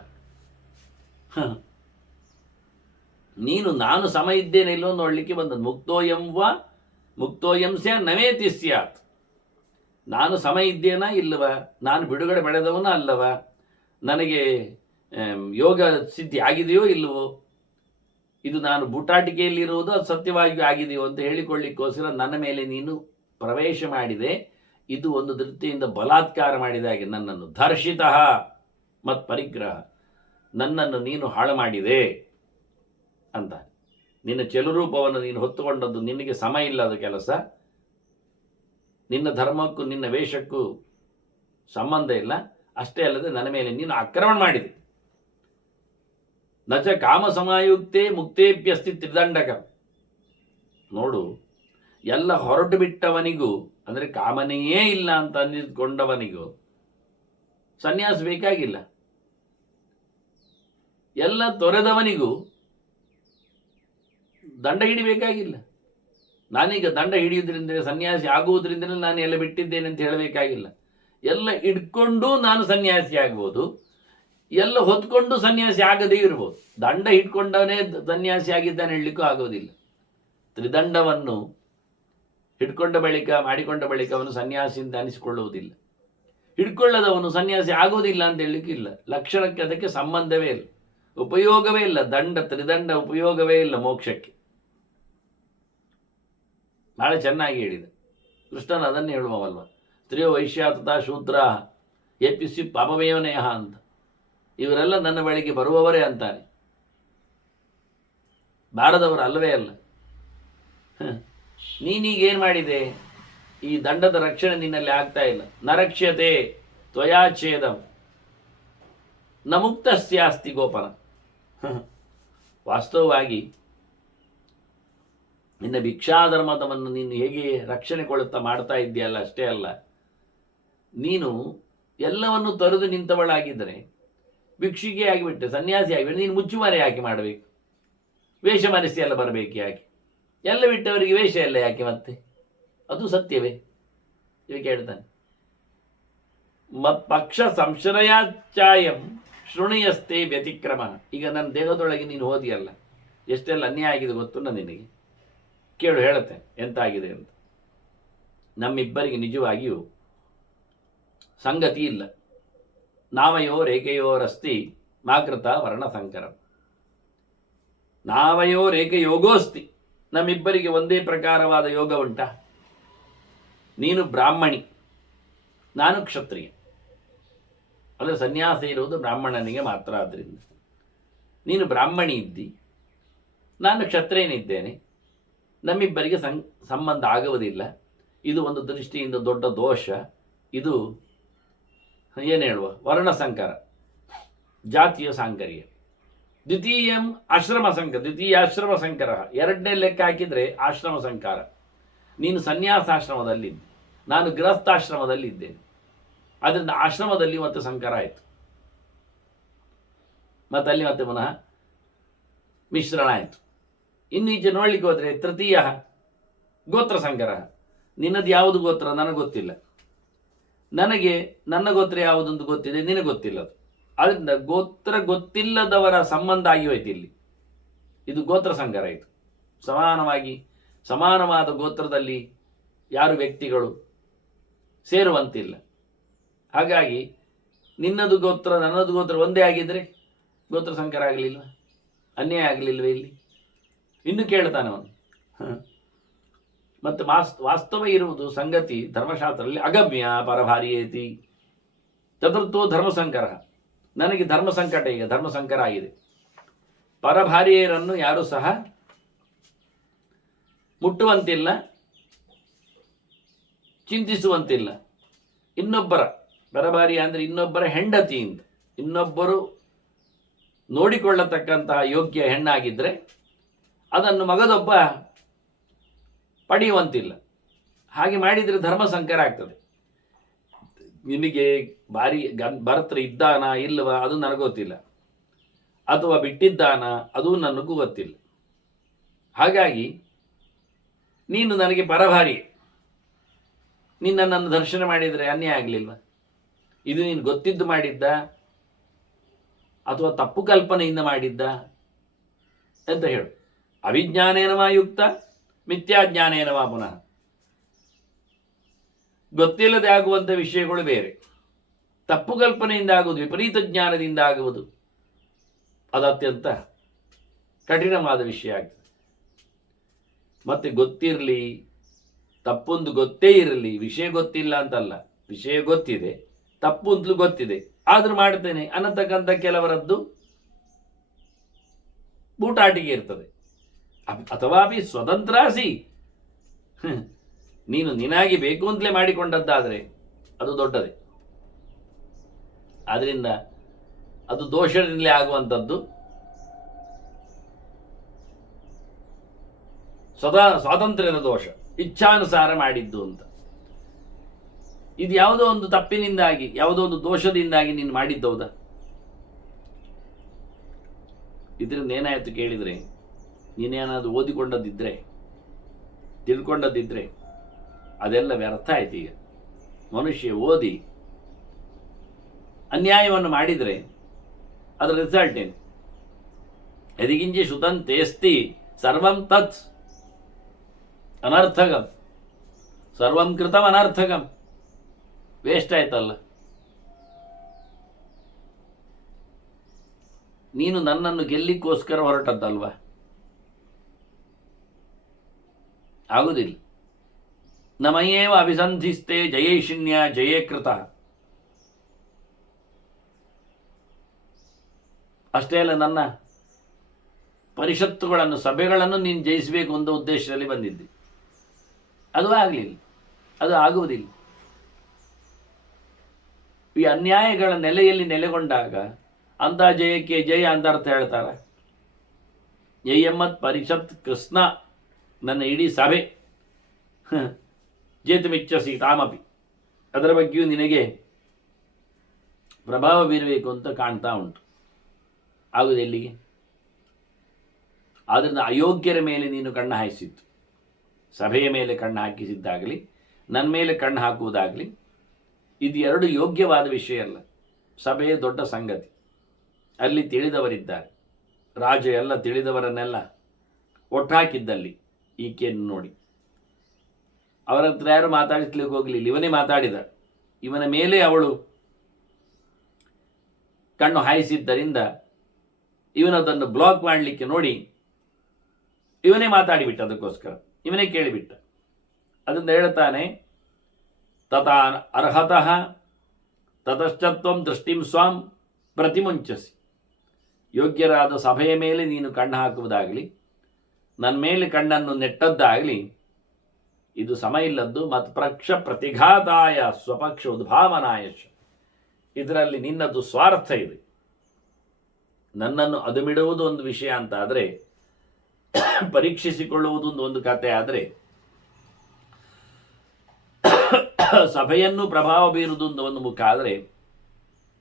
ನೀನು ನಾನು ಸಮ ಇದ್ದೇನೆ ಇಲ್ಲೋ ನೋಡ್ಲಿಕ್ಕೆ ಬಂದದ್ದು. ಮುಕ್ತೋಯಂ ಸ್ಯ ನವೇತಿ ಸ್ಯಾತ್. ನಾನು ಸಮ ಇದ್ದೇನಾ ಇಲ್ಲವ, ನಾನು ಬಿಡುಗಡೆ ಪಡೆದವನ ಅಲ್ಲವ, ನನಗೆ ಯೋಗ ಸಿದ್ಧಿ ಆಗಿದೆಯೋ ಇಲ್ಲವೋ, ಇದು ನಾನು ಬೂಟಾಟಿಕೆಯಲ್ಲಿರುವುದು ಅದು ಸತ್ಯವಾಗಿಯೂ ಆಗಿದೆಯೋ ಅಂತ ಹೇಳಿಕೊಳ್ಳಿಕ್ಕೋಸ್ಕರ ನನ್ನ ಮೇಲೆ ನೀನು ಪ್ರವೇಶ ಮಾಡಿದೆ. ಇದು ಒಂದು ದೃಷ್ಟಿಯಿಂದ ಬಲಾತ್ಕಾರ ಮಾಡಿದಾಗೆ, ನನ್ನನ್ನು ಧರ್ಷಿತಃ ಮತ್ ಪರಿಗ್ರಹ, ನನ್ನನ್ನು ನೀನು ಹಾಳು ಮಾಡಿದೆ ಅಂತ. ನಿನ್ನ ಚೆಲುರೂಪವನ್ನು ನೀನು ಹೊತ್ತುಕೊಂಡದ್ದು ನಿನಗೆ ಸಮ ಇಲ್ಲದ ಕೆಲಸ, ನಿನ್ನ ಧರ್ಮಕ್ಕೂ ನಿನ್ನ ವೇಷಕ್ಕೂ ಸಂಬಂಧ ಇಲ್ಲ. ಅಷ್ಟೇ ಅಲ್ಲದೆ ನನ್ನ ಮೇಲೆ ನೀನು ಆಕ್ರಮಣ ಮಾಡಿದೆ. ನಚ ಕಾಮ ಸಮಾಯುಕ್ತೆ ಮುಕ್ತೇಪ್ಯಸ್ತಿ ತ್ರಿದಂಡಕ. ನೋಡು, ಎಲ್ಲ ಹೊರಟು ಬಿಟ್ಟವನಿಗೂ, ಅಂದರೆ ಕಾಮನೆಯೇ ಇಲ್ಲ ಅಂತ ಅಂದಿಕೊಂಡವನಿಗೂ ಸನ್ಯಾಸ ಬೇಕಾಗಿಲ್ಲ. ಎಲ್ಲ ತೊರೆದವನಿಗೂ ದಂಡ ಹಿಡಿಬೇಕಾಗಿಲ್ಲ. ನಾನೀಗ ದಂಡ ಹಿಡಿಯುವುದರಿಂದ, ಸನ್ಯಾಸಿ ಆಗುವುದರಿಂದ ನಾನು ಎಲ್ಲ ಬಿಟ್ಟಿದ್ದೇನೆ ಅಂತ ಹೇಳಬೇಕಾಗಿಲ್ಲ. ಎಲ್ಲ ಇಟ್ಕೊಂಡು ನಾನು ಸನ್ಯಾಸಿ ಆಗ್ಬೋದು, ಎಲ್ಲ ಹೊತ್ಕೊಂಡು ಸನ್ಯಾಸಿ ಆಗದೇ ಇರ್ಬೋದು. ದಂಡ ಇಟ್ಕೊಂಡವನೇ ಸನ್ಯಾಸಿ ಆಗಿದ್ದಾನೆ ಹೇಳಲಿಕ್ಕೂ ಆಗೋದಿಲ್ಲ. ತ್ರಿದಂಡವನ್ನು ಹಿಡ್ಕೊಂಡ ಬಳಿಕ ಮಾಡಿಕೊಂಡ ಬಳಿಕ ಅವನು ಸನ್ಯಾಸಿ ಅಂತ ಅನಿಸಿಕೊಳ್ಳುವುದಿಲ್ಲ. ಹಿಡ್ಕೊಳ್ಳದವನು ಸನ್ಯಾಸಿ ಆಗೋದಿಲ್ಲ ಅಂತ ಹೇಳಲಿಕ್ಕಿಲ್ಲ. ಲಕ್ಷಣಕ್ಕೆ ಅದಕ್ಕೆ ಸಂಬಂಧವೇ ಇಲ್ಲ, ಉಪಯೋಗವೇ ಇಲ್ಲ. ತ್ರಿದಂಡ ಉಪಯೋಗವೇ ಇಲ್ಲ ಮೋಕ್ಷಕ್ಕೆ. ಬಹಳ ಚೆನ್ನಾಗಿ ಹೇಳಿದೆ ಕೃಷ್ಣನ. ಅದನ್ನೇ ಹೇಳುವವಲ್ವ, ಸ್ತ್ರೀಯೋ ವೈಶ್ಯ ತಥಾ ಶೂದ್ರ ಎಪಿಸಿ ಪಾಪಮೇವನೇಹ ಅಂತ. ಇವರೆಲ್ಲ ನನ್ನ ಬಳಿಗೆ ಬರುವವರೇ ಅಂತಾನೆ, ಬಾರದವರು ಅಲ್ಲವೇ ಅಲ್ಲ. ನೀನೀಗೇನು ಮಾಡಿದೆ? ಈ ದಂಡದ ರಕ್ಷಣೆ ನಿನ್ನಲ್ಲಿ ಆಗ್ತಾ ಇಲ್ಲ. ನರಕ್ಷ್ಯತೆ ತ್ವಯಾಚ್ಛೇದಂ ನ ಮುಕ್ತಸ್ಯಾಸ್ತಿ ಗೋಪನ. ವಾಸ್ತವವಾಗಿ ನಿನ್ನ ಭಿಕ್ಷಾಧರ್ಮದವನ್ನು ನೀನು ಹೇಗೆ ರಕ್ಷಣೆ ಕೊಡುತ್ತಾ ಮಾಡ್ತಾ ಇದೆಯಲ್ಲ, ಅಷ್ಟೇ ಅಲ್ಲ, ನೀನು ಎಲ್ಲವನ್ನು ತೊರೆದು ನಿಂತವಳಾಗಿದ್ದರೆ ಭಿಕ್ಷುಗೆ ಆಗಿಬಿಟ್ಟೆ, ಸನ್ಯಾಸಿ ಆಗಿಬಿಟ್ಟೆ, ನೀನು ಮುಚ್ಚುಮರೆ ಯಾಕೆ ಮಾಡಬೇಕು? ವೇಷ ಮನಸ್ಸಿ ಎಲ್ಲ ಬರಬೇಕು ಯಾಕೆ? ಎಲ್ಲ ಬಿಟ್ಟವರಿಗೆ ವೇಷ ಎಲ್ಲ ಯಾಕೆ ಮತ್ತೆ? ಅದು ಸತ್ಯವೇ? ಇವಾಗ ಹೇಳ್ತಾನೆ, ಪಕ್ಷ ಸಂಶ್ರಯಾಚಾಯಂ ಶೃಣಿಯಸ್ತೆ ವ್ಯತಿಕ್ರಮ. ಈಗ ನನ್ನ ದೇಹದೊಳಗೆ ನೀನು ಹೋದಿಯಲ್ಲ, ಎಷ್ಟೆಲ್ಲ ಅನ್ಯಾಯ ಆಗಿದೆ ಗೊತ್ತು ನಿನಗೆ. ಕೇಳು, ಹೇಳುತ್ತೆ ಎಂತ ಆಗಿದೆ ಅಂತ. ನಮ್ಮಿಬ್ಬರಿಗೆ ನಿಜವಾಗಿಯೂ ಸಂಗತಿ ಇಲ್ಲ. ನಾವಯೋ ರೇಖೆಯೋರಸ್ತಿ ಮಾಕೃತ ವರ್ಣಸಂಕರ. ನಾವಯೋ ರೇಖೆ ಯೋಗೋಸ್ತಿ. ನಮ್ಮಿಬ್ಬರಿಗೆ ಒಂದೇ ಪ್ರಕಾರವಾದ ಯೋಗ ಉಂಟಾ? ನೀನು ಬ್ರಾಹ್ಮಣಿ, ನಾನು ಕ್ಷತ್ರಿಯ. ಅಂದರೆ ಸನ್ಯಾಸ ಇರುವುದು ಬ್ರಾಹ್ಮಣನಿಗೆ ಮಾತ್ರ. ಆದ್ದರಿಂದ ನೀನು ಬ್ರಾಹ್ಮಣಿ ಇದ್ದಿ, ನಾನು ಕ್ಷತ್ರಿಯನಿದ್ದೇನೆ. ನಮ್ಮಿಬ್ಬರಿಗೆ ಸಂಬಂಧ ಆಗುವುದಿಲ್ಲ. ಇದು ಒಂದು ದೃಷ್ಟಿಯಿಂದ ದೊಡ್ಡ ದೋಷ. ಇದು ಏನು ಹೇಳುವ, ವರ್ಣಸಂಕರ, ಜಾತಿಯ ಸಾಂಕರ್ಯ. ದ್ವಿತೀಯಂ ದ್ವಿತೀಯಾಶ್ರಮ ಸಂಕರ. ಎರಡನೇ ಲೆಕ್ಕ ಹಾಕಿದರೆ ಆಶ್ರಮ ಸಂಕಾರ. ನೀನು ಸನ್ಯಾಸಾಶ್ರಮದಲ್ಲಿದ್ದೆ, ನಾನು ಗೃಹಸ್ಥಾಶ್ರಮದಲ್ಲಿದ್ದೇನೆ. ಆದ್ದರಿಂದ ಆಶ್ರಮದಲ್ಲಿ ಮತ್ತೆ ಸಂಕರ ಆಯಿತು, ಮತ್ತು ಅಲ್ಲಿ ಮತ್ತೆ ಪುನಃ ಮಿಶ್ರಣ ಆಯಿತು. ಇನ್ನೀಚೆ ನೋಡ್ಲಿಕ್ಕೆ ಹೋದರೆ ತೃತೀಯ ಗೋತ್ರ ಸಂಕರ. ನಿನ್ನದು ಯಾವುದು ಗೋತ್ರ ನನಗೆ ಗೊತ್ತಿಲ್ಲ, ನನಗೆ ನನ್ನ ಗೋತ್ರ ಯಾವುದೊಂದು ಗೊತ್ತಿದೆ, ನಿನಗೆ ಗೊತ್ತಿಲ್ಲ. ಅದು ಅದರಿಂದ ಗೋತ್ರ ಗೊತ್ತಿಲ್ಲದವರ ಸಂಬಂಧ ಆಗಿ ಹೋಯ್ತು ಇಲ್ಲಿ. ಇದು ಗೋತ್ರ ಸಂಕರ. ಇದು ಸಮಾನವಾದ ಗೋತ್ರದಲ್ಲಿ ಯಾರು ವ್ಯಕ್ತಿಗಳು ಸೇರುವಂತಿಲ್ಲ. ಹಾಗಾಗಿ ನಿನ್ನದು ಗೋತ್ರ ನನ್ನದು ಗೋತ್ರ ಒಂದೇ ಆಗಿದ್ದರೆ ಗೋತ್ರ ಸಂಕರ ಆಗಲಿಲ್ವ? ಅನ್ಯಾಯ ಆಗಲಿಲ್ವೇ ಇಲ್ಲಿ? ಇನ್ನು ಕೇಳ್ತಾನೆ ಅವನು. ಮತ್ತು ವಾಸ್ತವ ಇರುವುದು ಸಂಗತಿ ಧರ್ಮಶಾಸ್ತ್ರದಲ್ಲಿ ಅಗಮ್ಯ ಪರಭಾರಿಯೇತಿ. ಚತುರ್ಥೋ ಧರ್ಮಸಂಕರ. ನನಗೆ ಧರ್ಮ ಸಂಕಟ, ಈಗ ಧರ್ಮ ಸಂಕರ ಆಗಿದೆ. ಪರಭಾರಿಯರನ್ನು ಯಾರೂ ಸಹ ಮುಟ್ಟುವಂತಿಲ್ಲ, ಚಿಂತಿಸುವಂತಿಲ್ಲ. ಇನ್ನೊಬ್ಬರ ಪರಭಾರಿ ಅಂದರೆ ಇನ್ನೊಬ್ಬರ ಹೆಂಡತಿ ಅಂತ, ಇನ್ನೊಬ್ಬರು ನೋಡಿಕೊಳ್ಳತಕ್ಕಂತಹ ಯೋಗ್ಯ ಹೆಣ್ಣಾಗಿದ್ದರೆ ಅದನ್ನು ಮಗದೊಬ್ಬ ಪಡೆಯುವಂತಿಲ್ಲ. ಹಾಗೆ ಮಾಡಿದರೆ ಧರ್ಮ ಸಂಕರ ಆಗ್ತದೆ. ನಿನಗೆ ಭಾರಿ ಭರತ್ರ ಇದ್ದಾನ ಇಲ್ಲವ ಅದು ನನಗೆ ಗೊತ್ತಿಲ್ಲ, ಅಥವಾ ಬಿಟ್ಟಿದ್ದಾನ ಅದು ನನಗೂ ಗೊತ್ತಿಲ್ಲ. ಹಾಗಾಗಿ ನೀನು ನನಗೆ ಪರಭಾರಿ, ನಿನ್ನನ್ನು ದರ್ಶನ ಮಾಡಿದರೆ ಅನ್ಯಾಯ ಆಗಲಿಲ್ವ? ಇದು ನೀನು ಗೊತ್ತಿದ್ದು ಮಾಡಿದ್ದ ಅಥವಾ ತಪ್ಪು ಕಲ್ಪನೆಯಿಂದ ಮಾಡಿದ್ದ ಅಂತ ಹೇಳು. ಅವಿಜ್ಞಾನೇನವಾ ಯುಕ್ತ ಮಿಥ್ಯಾಜ್ಞಾನೇನವಾ ಪುನಃ. ಗೊತ್ತಿಲ್ಲದೆ ಆಗುವಂಥ ವಿಷಯಗಳು ಬೇರೆ, ತಪ್ಪು ಕಲ್ಪನೆಯಿಂದ ಆಗುವುದು, ವಿಪರೀತ ಜ್ಞಾನದಿಂದ ಆಗುವುದು, ಅದು ಅತ್ಯಂತ ಕಠಿಣವಾದ ವಿಷಯ ಆಗ್ತದೆ. ಮತ್ತೆ ಗೊತ್ತಿರಲಿ, ತಪ್ಪೊಂದು ಗೊತ್ತೇ ಇರಲಿ, ವಿಷಯ ಗೊತ್ತಿಲ್ಲ ಅಂತಲ್ಲ, ವಿಷಯ ಗೊತ್ತಿದೆ, ತಪ್ಪು ಅಂತಲೂ ಗೊತ್ತಿದೆ, ಆದರೂ ಮಾಡ್ತೇನೆ ಅನ್ನತಕ್ಕಂಥ ಕೆಲವರದ್ದು ಬೂಟಾಟಿಗೆ ಇರ್ತದೆ. ಅಥವಾ ಸ್ವತಂತ್ರಾಸಿ, ನೀನು ನಿನಾಗಿ ಬೇಕು ಅಂತಲೇ ಮಾಡಿಕೊಂಡದ್ದಾದರೆ ಅದು ದೊಡ್ಡದೇ. ಆದ್ದರಿಂದ ಅದು ದೋಷದಿಂದಲೇ ಆಗುವಂಥದ್ದು. ಸ್ವಾತಂತ್ರ್ಯದ ದೋಷ, ಇಚ್ಛಾನುಸಾರ ಮಾಡಿದ್ದು ಅಂತ. ಇದು ಯಾವುದೋ ಒಂದು ತಪ್ಪಿನಿಂದಾಗಿ, ಯಾವುದೋ ಒಂದು ದೋಷದಿಂದಾಗಿ ನೀನು ಮಾಡಿದ್ದೌದಾ? ಇದರಿಂದ ಏನಾಯಿತು ಕೇಳಿದರೆ, ನೀನೇನಾದರೂ ಓದಿಕೊಂಡದ್ದಿದ್ರೆ, ತಿಳ್ಕೊಂಡದ್ದಿದ್ರೆ ಅದೆಲ್ಲ ವ್ಯರ್ಥ ಆಯ್ತು. ಈಗ ಮನುಷ್ಯ ಓದಿ ಅನ್ಯಾಯವನ್ನು ಮಾಡಿದರೆ ಅದರ ರಿಸಲ್ಟ್ ಏನು? ಯದಿಗಿಂಚಿ ಶುತಂತೇಸ್ತಿ ಸರ್ವಂ ತತ್. ಅನರ್ಥಕಂ, ಸರ್ವಂ ಕೃತಂ ಅನರ್ಥಕಂ, ವೇಸ್ಟ್ ಆಯ್ತಲ್ಲ. ನೀನು ನನ್ನನ್ನು ಗೆಲ್ಲಿಕ್ಕೋಸ್ಕರ ಹೊರಟದ್ದಲ್ವ, ಆಗುದಿಲ್ಲ. ನಮಯೇವ ಅಭಿಸಂಧಿಸ್ತೆ ಜಯೇಶಿನ್ಯ ಜಯೇ ಕೃತ. ಅಷ್ಟೇ ಅಲ್ಲ, ನನ್ನ ಪರಿಷತ್ತುಗಳನ್ನು, ಸಭೆಗಳನ್ನು ನೀನು ಜಯಿಸಬೇಕು ಅಂತ ಉದ್ದೇಶದಲ್ಲಿ ಬಂದಿದ್ದೆ. ಅದು ಆಗಲಿಲ್ಲ, ಅದು ಆಗುವುದಿಲ್ಲ. ಈ ಅನ್ಯಾಯಗಳ ನೆಲೆಯಲ್ಲಿ ನೆಲೆಗೊಂಡಾಗ ಅಂಥ ಜಯಕ್ಕೆ ಜಯ ಅಂತ ಅರ್ಥ ಹೇಳ್ತಾರೆ. ಜಯಮ್ಮತ್ ಪರಿಷತ್ ಕೃಷ್ಣ, ನನ್ನ ಇಡೀ ಸಭೆ ಜೇತುಮಿಚ್ಚಸಿ ತಾಮಪಿ, ಅದರ ಬಗ್ಗೆಯೂ ನಿನಗೆ ಪ್ರಭಾವ ಬೀರಬೇಕು ಅಂತ ಕಾಣ್ತಾ ಉಂಟು. ಆಗುವುದೆಲ್ಲಿಗೆ? ಆದ್ದರಿಂದ ಅಯೋಗ್ಯರ ಮೇಲೆ ನೀನು ಕಣ್ಣು ಹಾಯಿಸಿದ್ದು, ಸಭೆಯ ಮೇಲೆ ಕಣ್ಣು ಹಾಕಿಸಿದ್ದಾಗಲಿ ನನ್ನ ಮೇಲೆ ಕಣ್ಣು ಹಾಕುವುದಾಗಲಿ, ಇದು ಎರಡು ಯೋಗ್ಯವಾದ ವಿಷಯ ಅಲ್ಲ. ಸಭೆಯ ದೊಡ್ಡ ಸಂಗತಿ, ಅಲ್ಲಿ ತಿಳಿದವರಿದ್ದಾರೆ. ರಾಜ ಎಲ್ಲ ತಿಳಿದವರನ್ನೆಲ್ಲ ಒಟ್ಟಾಕಿದ್ದಲ್ಲಿ ಈಕೆಯನ್ನು ನೋಡಿ ಅವರ ಹತ್ರ ಯಾರು ಮಾತಾಡಿಸ್ಲಿಕ್ಕೆ ಹೋಗಲಿಲ್ಲ, ಇವನೇ ಮಾತಾಡಿದ. ಇವನ ಮೇಲೆ ಅವಳು ಕಣ್ಣು ಹಾಯಿಸಿದ್ದರಿಂದ ಇವನದನ್ನು ಬ್ಲಾಕ್ ಮಾಡಲಿಕ್ಕೆ ನೋಡಿ ಇವನೇ ಮಾತಾಡಿಬಿಟ್ಟ. ಅದಕ್ಕೋಸ್ಕರ ಇವನೇ ಕೇಳಿಬಿಟ್ಟ. ಅದರಿಂದ ಹೇಳ್ತಾನೆ, ತಥಾ ಅರ್ಹತಃ ತತಶ್ಚತ್ವಂ ದೃಷ್ಟಿಂ ಸ್ವಾಂ ಪ್ರತಿಮುಂಚಸಿ. ಯೋಗ್ಯರಾದ ಸಭೆಯ ಮೇಲೆ ನೀನು ಕಣ್ಣು ಹಾಕುವುದಾಗಲಿ, ನನ್ನ ಮೇಲೆ ಕಣ್ಣನ್ನು ನೆಟ್ಟದ್ದಾಗಲಿ ಇದು ಸಮ ಇಲ್ಲದ್ದು. ಮತ್ತು ಪ್ರಕ್ಷ ಪ್ರತಿಘಾತಾಯ ಸ್ವಪಕ್ಷ ಉದ್ಭಾವನಾಯಶ, ಇದರಲ್ಲಿ ನಿನ್ನದು ಸ್ವಾರ್ಥ ಇದೆ. ನನ್ನನ್ನು ಅದುಮಿಡುವುದು ಒಂದು ವಿಷಯ ಅಂತ ಆದರೆ, ಪರೀಕ್ಷಿಸಿಕೊಳ್ಳುವುದು ಒಂದು ಕತೆ ಆದರೆ, ಸಭೆಯನ್ನು ಪ್ರಭಾವ ಬೀರುವುದು ಒಂದು ಮುಖ ಆದರೆ,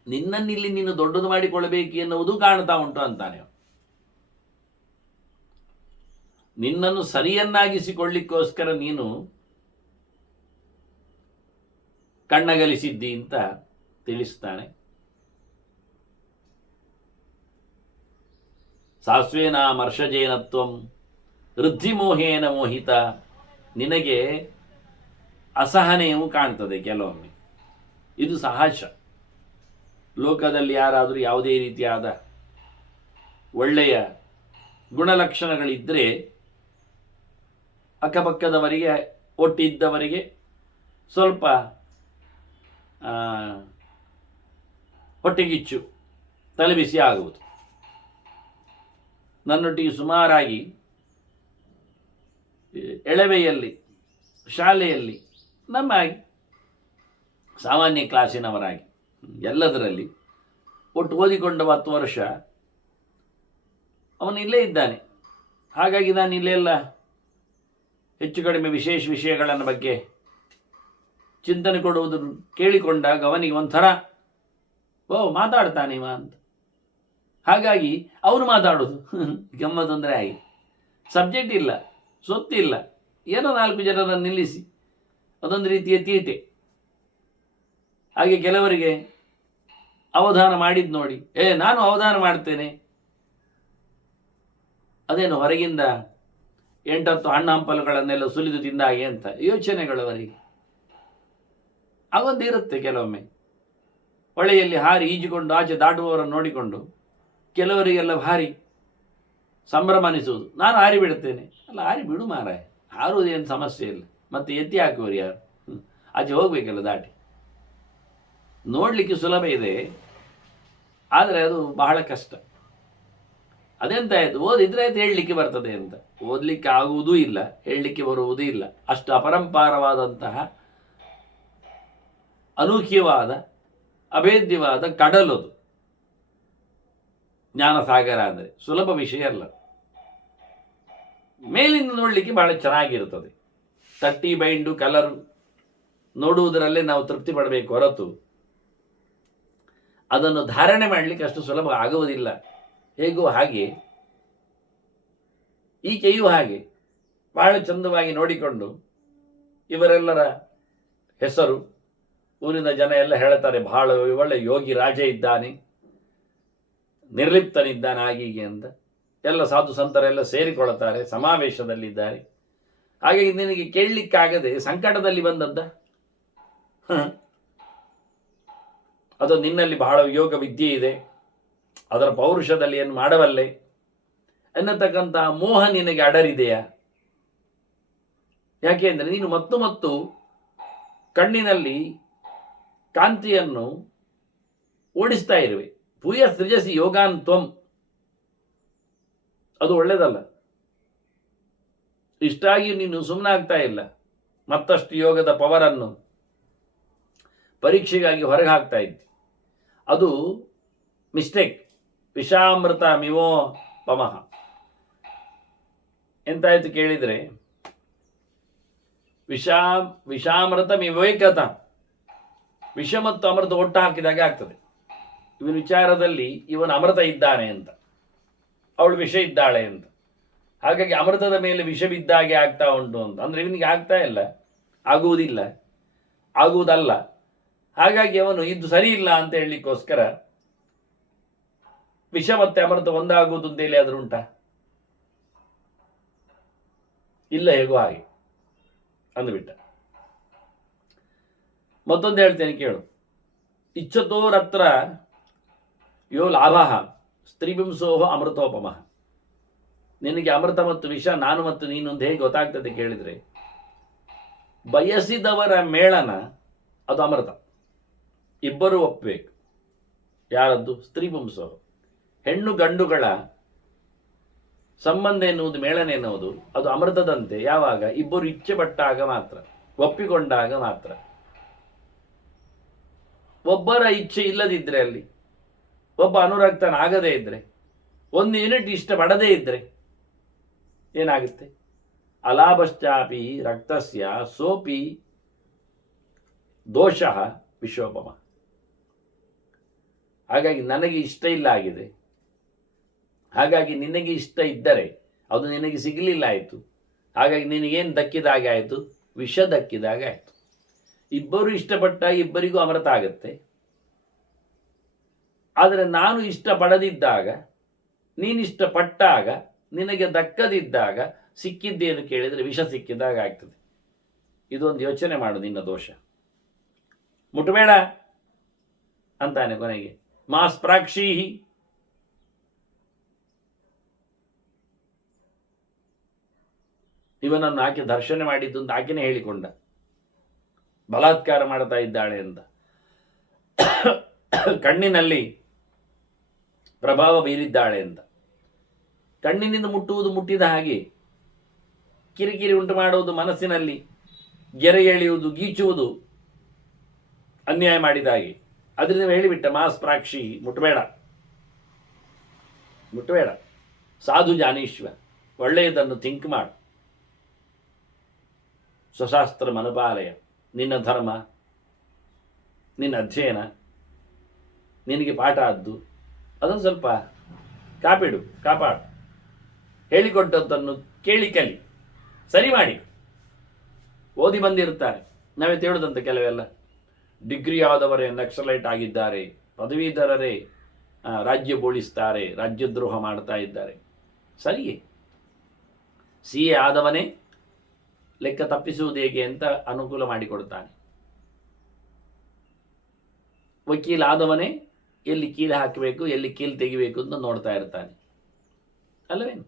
ನಿನ್ನನ್ನಿಲ್ಲಿ ನೀನು ದೊಡ್ಡದು ಮಾಡಿಕೊಳ್ಳಬೇಕು ಎನ್ನುವುದು ಕಾಣ್ತಾ ಉಂಟು ಅಂತಾನೆ. ನಿನ್ನನ್ನು ಸರಿಯನ್ನಾಗಿಸಿಕೊಳ್ಳಿಕ್ಕೋಸ್ಕರ ನೀನು ಕಣ್ಣಗಲಿಸಿದ್ದಿ ಅಂತ ತಿಳಿಸ್ತಾನೆ. ಸಾಸ್ವೇನ ಮರ್ಷಜೇನತ್ವಂ ವೃದ್ಧಿಮೋಹೇನ ಮೋಹಿತ. ನಿನಗೆ ಅಸಹನೆಯೂ ಕಾಣ್ತದೆ ಕೆಲವೊಮ್ಮೆ, ಇದು ಸಹಜ. ಲೋಕದಲ್ಲಿ ಯಾರಾದರೂ ಯಾವುದೇ ರೀತಿಯಾದ ಒಳ್ಳೆಯ ಗುಣಲಕ್ಷಣಗಳಿದ್ದರೆ ಅಕ್ಕಪಕ್ಕದವರಿಗೆ, ಒಟ್ಟಿದ್ದವರಿಗೆ ಸ್ವಲ್ಪ ಹೊಟ್ಟೆಗಿಚ್ಚು, ತಲೆಬಿಸಿ ಆಗುವುದು. ನನ್ನೊಟ್ಟಿಗೆ ಸುಮಾರಾಗಿ ಎಳವೆಯಲ್ಲಿ ಶಾಲೆಯಲ್ಲಿ ನಮ್ಮ ಸಾಮಾನ್ಯ ಕ್ಲಾಸಿನವರಾಗಿ ಎಲ್ಲದರಲ್ಲಿ ಒಟ್ಟು ಓದಿಕೊಂಡ 10 ವರ್ಷ ಅವನು ಇಲ್ಲೇ ಇದ್ದಾನೆ. ಹಾಗಾಗಿ ನಾನು ಇಲ್ಲೆಲ್ಲ ಹೆಚ್ಚು ಕಡಿಮೆ ವಿಶೇಷ ವಿಷಯಗಳನ್ನು ಬಗ್ಗೆ ಚಿಂತನೆ ಕೊಡುವುದನ್ನು ಕೇಳಿಕೊಂಡಾಗ ಅವನಿಗೆ ಒಂಥರ ಮಾತಾಡ್ತಾನೆ ಅಂತ. ಹಾಗಾಗಿ ಅವನು ಮಾತಾಡೋದು ಗಮ್ಮತ್ತೊಂದರೆ ಆಗಿ, ಸಬ್ಜೆಕ್ಟ್ ಇಲ್ಲ, ಸೊತ್ತಿಲ್ಲ, ಏನೋ 4 ಜನರನ್ನು ನಿಲ್ಲಿಸಿ ಅದೊಂದು ರೀತಿಯ ತೀಟೆ. ಹಾಗೆ ಕೆಲವರಿಗೆ ಅವಧಾನ ಮಾಡಿದ್ದು ನೋಡಿ, ನಾನು ಅವಧಾನ ಮಾಡ್ತೇನೆ, ಅದೇನು ಹೊರಗಿಂದ 8-10 ಹಣ್ಣು ಹಂಪಲುಗಳನ್ನೆಲ್ಲ ಸುಲಿದು ತಿಂದಾಗೆ ಅಂತ ಯೋಚನೆಗಳವರಿಗೆ ಆಗೊಂದಿರುತ್ತೆ. ಕೆಲವೊಮ್ಮೆ ಹೊಳೆಯಲ್ಲಿ ಹಾರಿ ಈಜಿಕೊಂಡು ಆಚೆ ದಾಟುವವರನ್ನು ನೋಡಿಕೊಂಡು ಕೆಲವರಿಗೆಲ್ಲ ಭಾರಿ ಸಂಭ್ರಮ ಅನಿಸುವುದು. ನಾನು ಹಾರಿ ಬಿಡುತ್ತೇನೆ. ಅಲ್ಲ, ಹಾರಿ ಬಿಡು ಮಾರಾಯ, ಹಾರುವುದೇನು ಸಮಸ್ಯೆ ಇಲ್ಲ, ಮತ್ತೆ ಎತ್ತಿ ಹಾಕುವರು ಯಾರು, ಆಚೆ ಹೋಗ್ಬೇಕಲ್ಲ ದಾಟಿ. ನೋಡಲಿಕ್ಕೆ ಸುಲಭ ಇದೆ, ಆದರೆ ಅದು ಬಹಳ ಕಷ್ಟ. ಅದೆಂತ ಆಯಿತು, ಓದಿದ್ರೆ ಆಯ್ತು ಹೇಳಲಿಕ್ಕೆ ಬರ್ತದೆ ಅಂತ. ಓದಲಿಕ್ಕೆ ಆಗುವುದೂ ಇಲ್ಲ, ಹೇಳಲಿಕ್ಕೆ ಬರುವುದೂ ಇಲ್ಲ. ಅಷ್ಟು ಅಪರಂಪಾರವಾದಂತಹ ಅನೂಹ್ಯವಾದ ಅಭೇದ್ಯವಾದ ಕಡಲದು ಜ್ಞಾನಸಾಗರ. ಅಂದರೆ ಸುಲಭ ವಿಷಯ ಅಲ್ಲ. ಮೇಲಿಂದ ನೋಡಲಿಕ್ಕೆ ಬಹಳ ಚೆನ್ನಾಗಿರುತ್ತದೆ. ತಟ್ಟಿ ಬೈಂಡು ಕಲರು ನೋಡುವುದರಲ್ಲೇ ನಾವು ತೃಪ್ತಿ ಪಡಬೇಕು ಹೊರತು ಅದನ್ನು ಧಾರಣೆ ಮಾಡಲಿಕ್ಕೆ ಅಷ್ಟು ಸುಲಭ ಆಗುವುದಿಲ್ಲ. ಹೇಗೋ ಹಾಗೆ ಈಕೆಯೂ ಹಾಗೆ ಬಹಳ ಚಂದವಾಗಿ ನೋಡಿಕೊಂಡು ಇವರೆಲ್ಲರ ಹೆಸರು ಊರಿನ ಜನ ಎಲ್ಲ ಹೇಳ್ತಾರೆ, ಬಹಳ ಒಳ್ಳೆ ಯೋಗಿ ರಾಜ ಇದ್ದಾನೆ, ನಿರ್ಲಿಪ್ತನಿದ್ದಾನೆ, ಆಗೀಗೆ ಅಂತ ಎಲ್ಲ ಸಾಧು ಸಂತರೆಲ್ಲ ಸೇರಿಕೊಳ್ಳುತ್ತಾರೆ, ಸಮಾವೇಶದಲ್ಲಿದ್ದಾರೆ. ಹಾಗಾಗಿ ನಿನಗೆ ಕೇಳಲಿಕ್ಕಾಗದೆ ಸಂಕಟದಲ್ಲಿ ಬಂದದ್ದ, ಅದು ನಿನ್ನಲ್ಲಿ ಬಹಳ ಯೋಗ ವಿದ್ಯೆ ಇದೆ, ಅದರ ಪೌರುಷದಲ್ಲಿ ಏನು ಮಾಡಬಲ್ಲೆ ಎನ್ನತಕ್ಕಂಥ ಮೋಹ ನಿನಗೆ ಅಡರಿದೆಯಾ? ಯಾಕೆ ಅಂದರೆ ನೀನು ಮತ್ತು ಮತ್ತು ಕಣ್ಣಿನಲ್ಲಿ ಕಾಂತಿಯನ್ನು ಓಡಿಸ್ತಾ ಇರುವೆ. ಭೂಯ ಸೃಜಸಿ ಯೋಗಾನ್ ತ್ವಂ, ಅದು ಒಳ್ಳೆಯದಲ್ಲ. ಇಷ್ಟಾಗಿಯೂ ನೀನು ಸುಮ್ಮನಾಗ್ತಾ ಇಲ್ಲ, ಮತ್ತಷ್ಟು ಯೋಗದ ಪವರನ್ನು ಪರೀಕ್ಷೆಗಾಗಿ ಹೊರಗೆ ಹಾಕ್ತಾ ಇದ್ದಿ. ಅದು ಮಿಸ್ಟೇಕ್. ವಿಷಾಮೃತ ಮಿವೋ ಪಮಃ. ಎಂತಾಯ್ತು ಕೇಳಿದರೆ, ವಿಷಾಮೃತ ಮಿವೇಕತ, ವಿಷ ಮತ್ತು ಅಮೃತ ಒಟ್ಟು ಹಾಕಿದಾಗ ಆಗ್ತದೆ. ಇವನ ವಿಚಾರದಲ್ಲಿ ಇವನು ಅಮೃತ ಇದ್ದಾನೆ ಅಂತ, ಅವಳು ವಿಷ ಇದ್ದಾಳೆ ಅಂತ. ಹಾಗಾಗಿ ಅಮೃತದ ಮೇಲೆ ವಿಷ ಬಿದ್ದಾಗೆ ಆಗ್ತಾ ಉಂಟು ಅಂತ. ಅಂದರೆ ಇವನಿಗೆ ಆಗ್ತಾ ಇಲ್ಲ, ಆಗುವುದಿಲ್ಲ, ಆಗುವುದಲ್ಲ. ಹಾಗಾಗಿ ಅವನು ಇದು ಸರಿ ಇಲ್ಲ ಅಂತ ಹೇಳಲಿಕ್ಕೋಸ್ಕರ ವಿಷ ಮತ್ತೆ ಅಮೃತ ಒಂದಾಗುವುದು ಅಂತ ಹೇಳಿ ಆದ್ರೂ ಉಂಟಾ? ಇಲ್ಲ, ಹೇಗೋ ಹಾಗೆ ಅಂದುಬಿಟ್ಟ. ಮತ್ತೊಂದು ಹೇಳ್ತೇನೆ ಕೇಳು. ಇಚ್ಛತೋರತ್ರ ಯೋ ಲಾಭ ಸ್ತ್ರೀಬಿಂಸೋಹ ಅಮೃತೋಪಮ. ನಿನಗೆ ಅಮೃತ ಮತ್ತು ವಿಷ, ನಾನು ಮತ್ತು ನೀನು ಅಂತ ಹೇಗೆ ಗೊತ್ತಾಗ್ತದೆ ಕೇಳಿದರೆ, ಬಯಸಿದವರ ಮೇಳನ ಅದು ಅಮೃತ. ಇಬ್ಬರು ಒಪ್ಪಬೇಕು. ಯಾರದ್ದು? ಸ್ತ್ರೀಬಿಂಸೋಹ, ಹೆಣ್ಣು ಗಂಡುಗಳ ಸಂಬಂಧ ಎನ್ನುವುದು, ಮೇಳನ ಎನ್ನುವುದು ಅದು ಅಮೃತದಂತೆ. ಯಾವಾಗ? ಇಬ್ಬರು ಇಚ್ಛೆ ಪಟ್ಟಾಗ ಮಾತ್ರ, ಒಪ್ಪಿಕೊಂಡಾಗ ಮಾತ್ರ. ಒಬ್ಬರ ಇಚ್ಛೆ ಇಲ್ಲದಿದ್ದರೆ, ಅಲ್ಲಿ ಒಬ್ಬ ಅನುರಕ್ತನಾಗದೇ ಇದ್ರೆ, ಒಂದು ಯೂನಿಟ್ ಇಷ್ಟಪಡದೇ ಇದ್ರೆ ಏನಾಗುತ್ತೆ? ಅಲಾಭಶ್ಚಾಪಿ ರಕ್ತಸ್ಯ ಸೋಪಿ ದೋಷಃ ವಿಶೋಪಮ. ಹಾಗಾಗಿ ನನಗೆ ಇಷ್ಟ ಇಲ್ಲ ಆಗಿದೆ, ಹಾಗಾಗಿ ನಿನಗೆ ಇಷ್ಟ ಇದ್ದರೆ ಅದು ನಿನಗೆ ಸಿಗಲಿಲ್ಲ ಆಯಿತು. ಹಾಗಾಗಿ ನಿನಗೇನು ದಕ್ಕಿದಾಗೆ ಆಯಿತು? ವಿಷ ದಕ್ಕಿದಾಗೆ ಆಯಿತು. ಇಬ್ಬರು ಇಷ್ಟಪಟ್ಟ ಇಬ್ಬರಿಗೂ ಅಮೃತ ಆಗುತ್ತೆ. ಆದರೆ ನಾನು ಇಷ್ಟಪಡದಿದ್ದಾಗ, ನೀನಿಷ್ಟಪಟ್ಟಾಗ, ನಿನಗೆ ದಕ್ಕದಿದ್ದಾಗ ಸಿಕ್ಕಿದ್ದೇನು ಕೇಳಿದರೆ ವಿಷ ಸಿಕ್ಕಿದಾಗ ಆಗ್ತದೆ. ಇದೊಂದು ಯೋಚನೆ ಮಾಡು, ನಿನ್ನ ದೋಷ. ಮುಟ್ಟಬೇಡ ಅಂತಾನೆ ಕೊನೆಗೆ. ಮಾಸ್ ಪ್ರಾಕ್ಷೀಹಿ, ಇವನನ್ನು ಆಕೆ ದರ್ಶನ ಮಾಡಿದ್ದು ಅಂತ ಆಕೆನೇ ಹೇಳಿಕೊಂಡ, ಬಲಾತ್ಕಾರ ಮಾಡ್ತಾ ಇದ್ದಾಳೆ ಅಂತ. ಕಣ್ಣಿನಲ್ಲಿ ಪ್ರಭಾವ ಬೀರಿದ್ದಾಳೆ ಅಂತ. ಕಣ್ಣಿನಿಂದ ಮುಟ್ಟುವುದು ಮುಟ್ಟಿದ ಹಾಗೆ, ಕಿರಿಕಿರಿ ಉಂಟು ಮಾಡುವುದು, ಮನಸ್ಸಿನಲ್ಲಿ ಗೆರೆ ಎಳೆಯುವುದು, ಗೀಚುವುದು, ಅನ್ಯಾಯ ಮಾಡಿದ ಹಾಗೆ. ಅದರಿಂದ ಹೇಳಿಬಿಟ್ಟ, ಮಾಸ್ ಪ್ರಾಕ್ಷಿ, ಮುಟ್ಟಬೇಡ, ಮುಟ್ಟಬೇಡ. ಸಾಧು ಜಾನೀಶ್ವ, ಒಳ್ಳೆಯದನ್ನು ಥಿಂಕ್ ಮಾಡು. ಸ್ವಶಾಸ್ತ್ರ ಮನಪಾಲಯ, ನಿನ್ನ ಧರ್ಮ, ನಿನ್ನ ಅಧ್ಯಯನ, ನಿನಗೆ ಪಾಠ ಆದ್ದು ಅದನ್ನು ಸ್ವಲ್ಪ ಕಾಪಾಡು. ಹೇಳಿಕೊಟ್ಟದ್ದನ್ನು ಕೇಳಿ ಕಲಿ, ಸರಿ ಮಾಡಿ. ಓದಿ ಬಂದಿರ್ತಾರೆ, ನಾವೇ ಹೇಳುದಂತೆ ಕೆಲವೆಲ್ಲ ಡಿಗ್ರಿ ಆದವರೇ ನಕ್ಸಲೈಟ್ ಆಗಿದ್ದಾರೆ, ಪದವೀಧರರೇ ರಾಜ್ಯ ಬೋಳಿಸ್ತಾರೆ, ರಾಜ್ಯದ್ರೋಹ ಮಾಡ್ತಾ ಇದ್ದಾರೆ. ಸರಿಯೇ, CA ಆದವನೇ ಲೆಕ್ಕ ತಪ್ಪಿಸುವುದು ಹೇಗೆ ಅಂತ ಅನುಕೂಲ ಮಾಡಿಕೊಡ್ತಾನೆ. ವಕೀಲ ಆದವನೇ ಎಲ್ಲಿ ಕೀಲು ಹಾಕಬೇಕು, ಎಲ್ಲಿ ಕೀಲು ತೆಗಿಬೇಕು ಅಂತ ನೋಡ್ತಾ ಇರ್ತಾನೆ, ಅಲ್ಲವೇನು?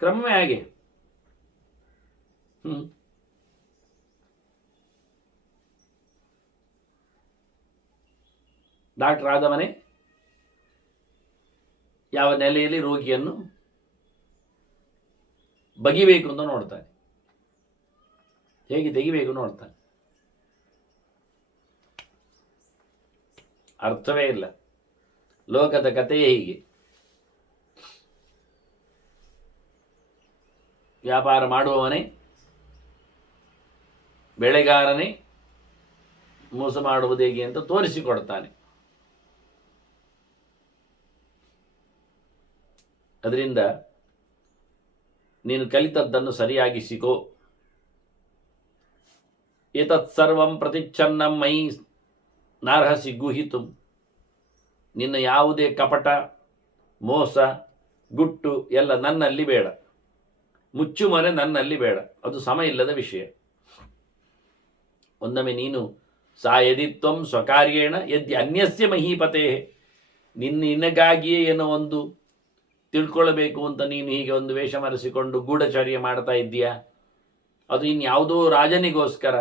ಕ್ರಮವೇ ಹಾಗೆ. ಡಾಕ್ಟರ್ ಆದವನೇ ಯಾವ ನೆಲೆಯಲ್ಲಿ ರೋಗಿಯನ್ನು ಬಗಿಬೇಕು ಅಂತ ನೋಡ್ತಾನೆ, ಹೇಗೆ ತೆಗಿಬೇಕು ನೋಡ್ತಾನೆ. ಅರ್ಥವೇ ಇಲ್ಲ. ಲೋಕದ ಕಥೆಯೇ ಹೀಗೆ. ವ್ಯಾಪಾರ ಮಾಡುವವನೇ, ಬೆಳೆಗಾರನೇ ಮೋಸ ಮಾಡುವುದು ಹೇಗೆ ಅಂತ ತೋರಿಸಿಕೊಡ್ತಾನೆ. ಅದರಿಂದ ನೀನು ಕಲಿತದ್ದನ್ನು ಸರಿಯಾಗಿಸಿಕೋ. ಏತತ್ ಸರ್ವಂ ಪ್ರತಿಚ್ಛನ್ನಂ ಮೈ ನಾರ್ಹಸಿ ಗುಹಿತು. ನಿನ್ನ ಯಾವುದೇ ಕಪಟ, ಮೋಸ, ಗುಟ್ಟು ಎಲ್ಲ ನನ್ನಲ್ಲಿ ಬೇಡ. ಮುಚ್ಚುಮರೆ ನನ್ನಲ್ಲಿ ಬೇಡ, ಅದು ಸಮ ಇಲ್ಲದ ವಿಷಯ. ಒಂದೊಮ್ಮೆ ನೀನು ಸಾಯದಿತ್ವಂ ಸ್ವಕಾರ್ಯೇಣ ಯದ್ಯ ಅನ್ಯಸ್ಯ ಮಹೀಪತೆ, ನಿನಗಾಗಿಯೇ ಏನೋ ಒಂದು ತಿಳ್ಕೊಳ್ಬೇಕು ಅಂತ ನೀನು ಹೀಗೆ ಒಂದು ವೇಷ ಮರೆಸಿಕೊಂಡು ಗೂಢಚರ್ಯ ಮಾಡ್ತಾ ಇದ್ದೀಯಾ, ಅದು ಇನ್ಯಾವುದೋ ರಾಜನಿಗೋಸ್ಕರ.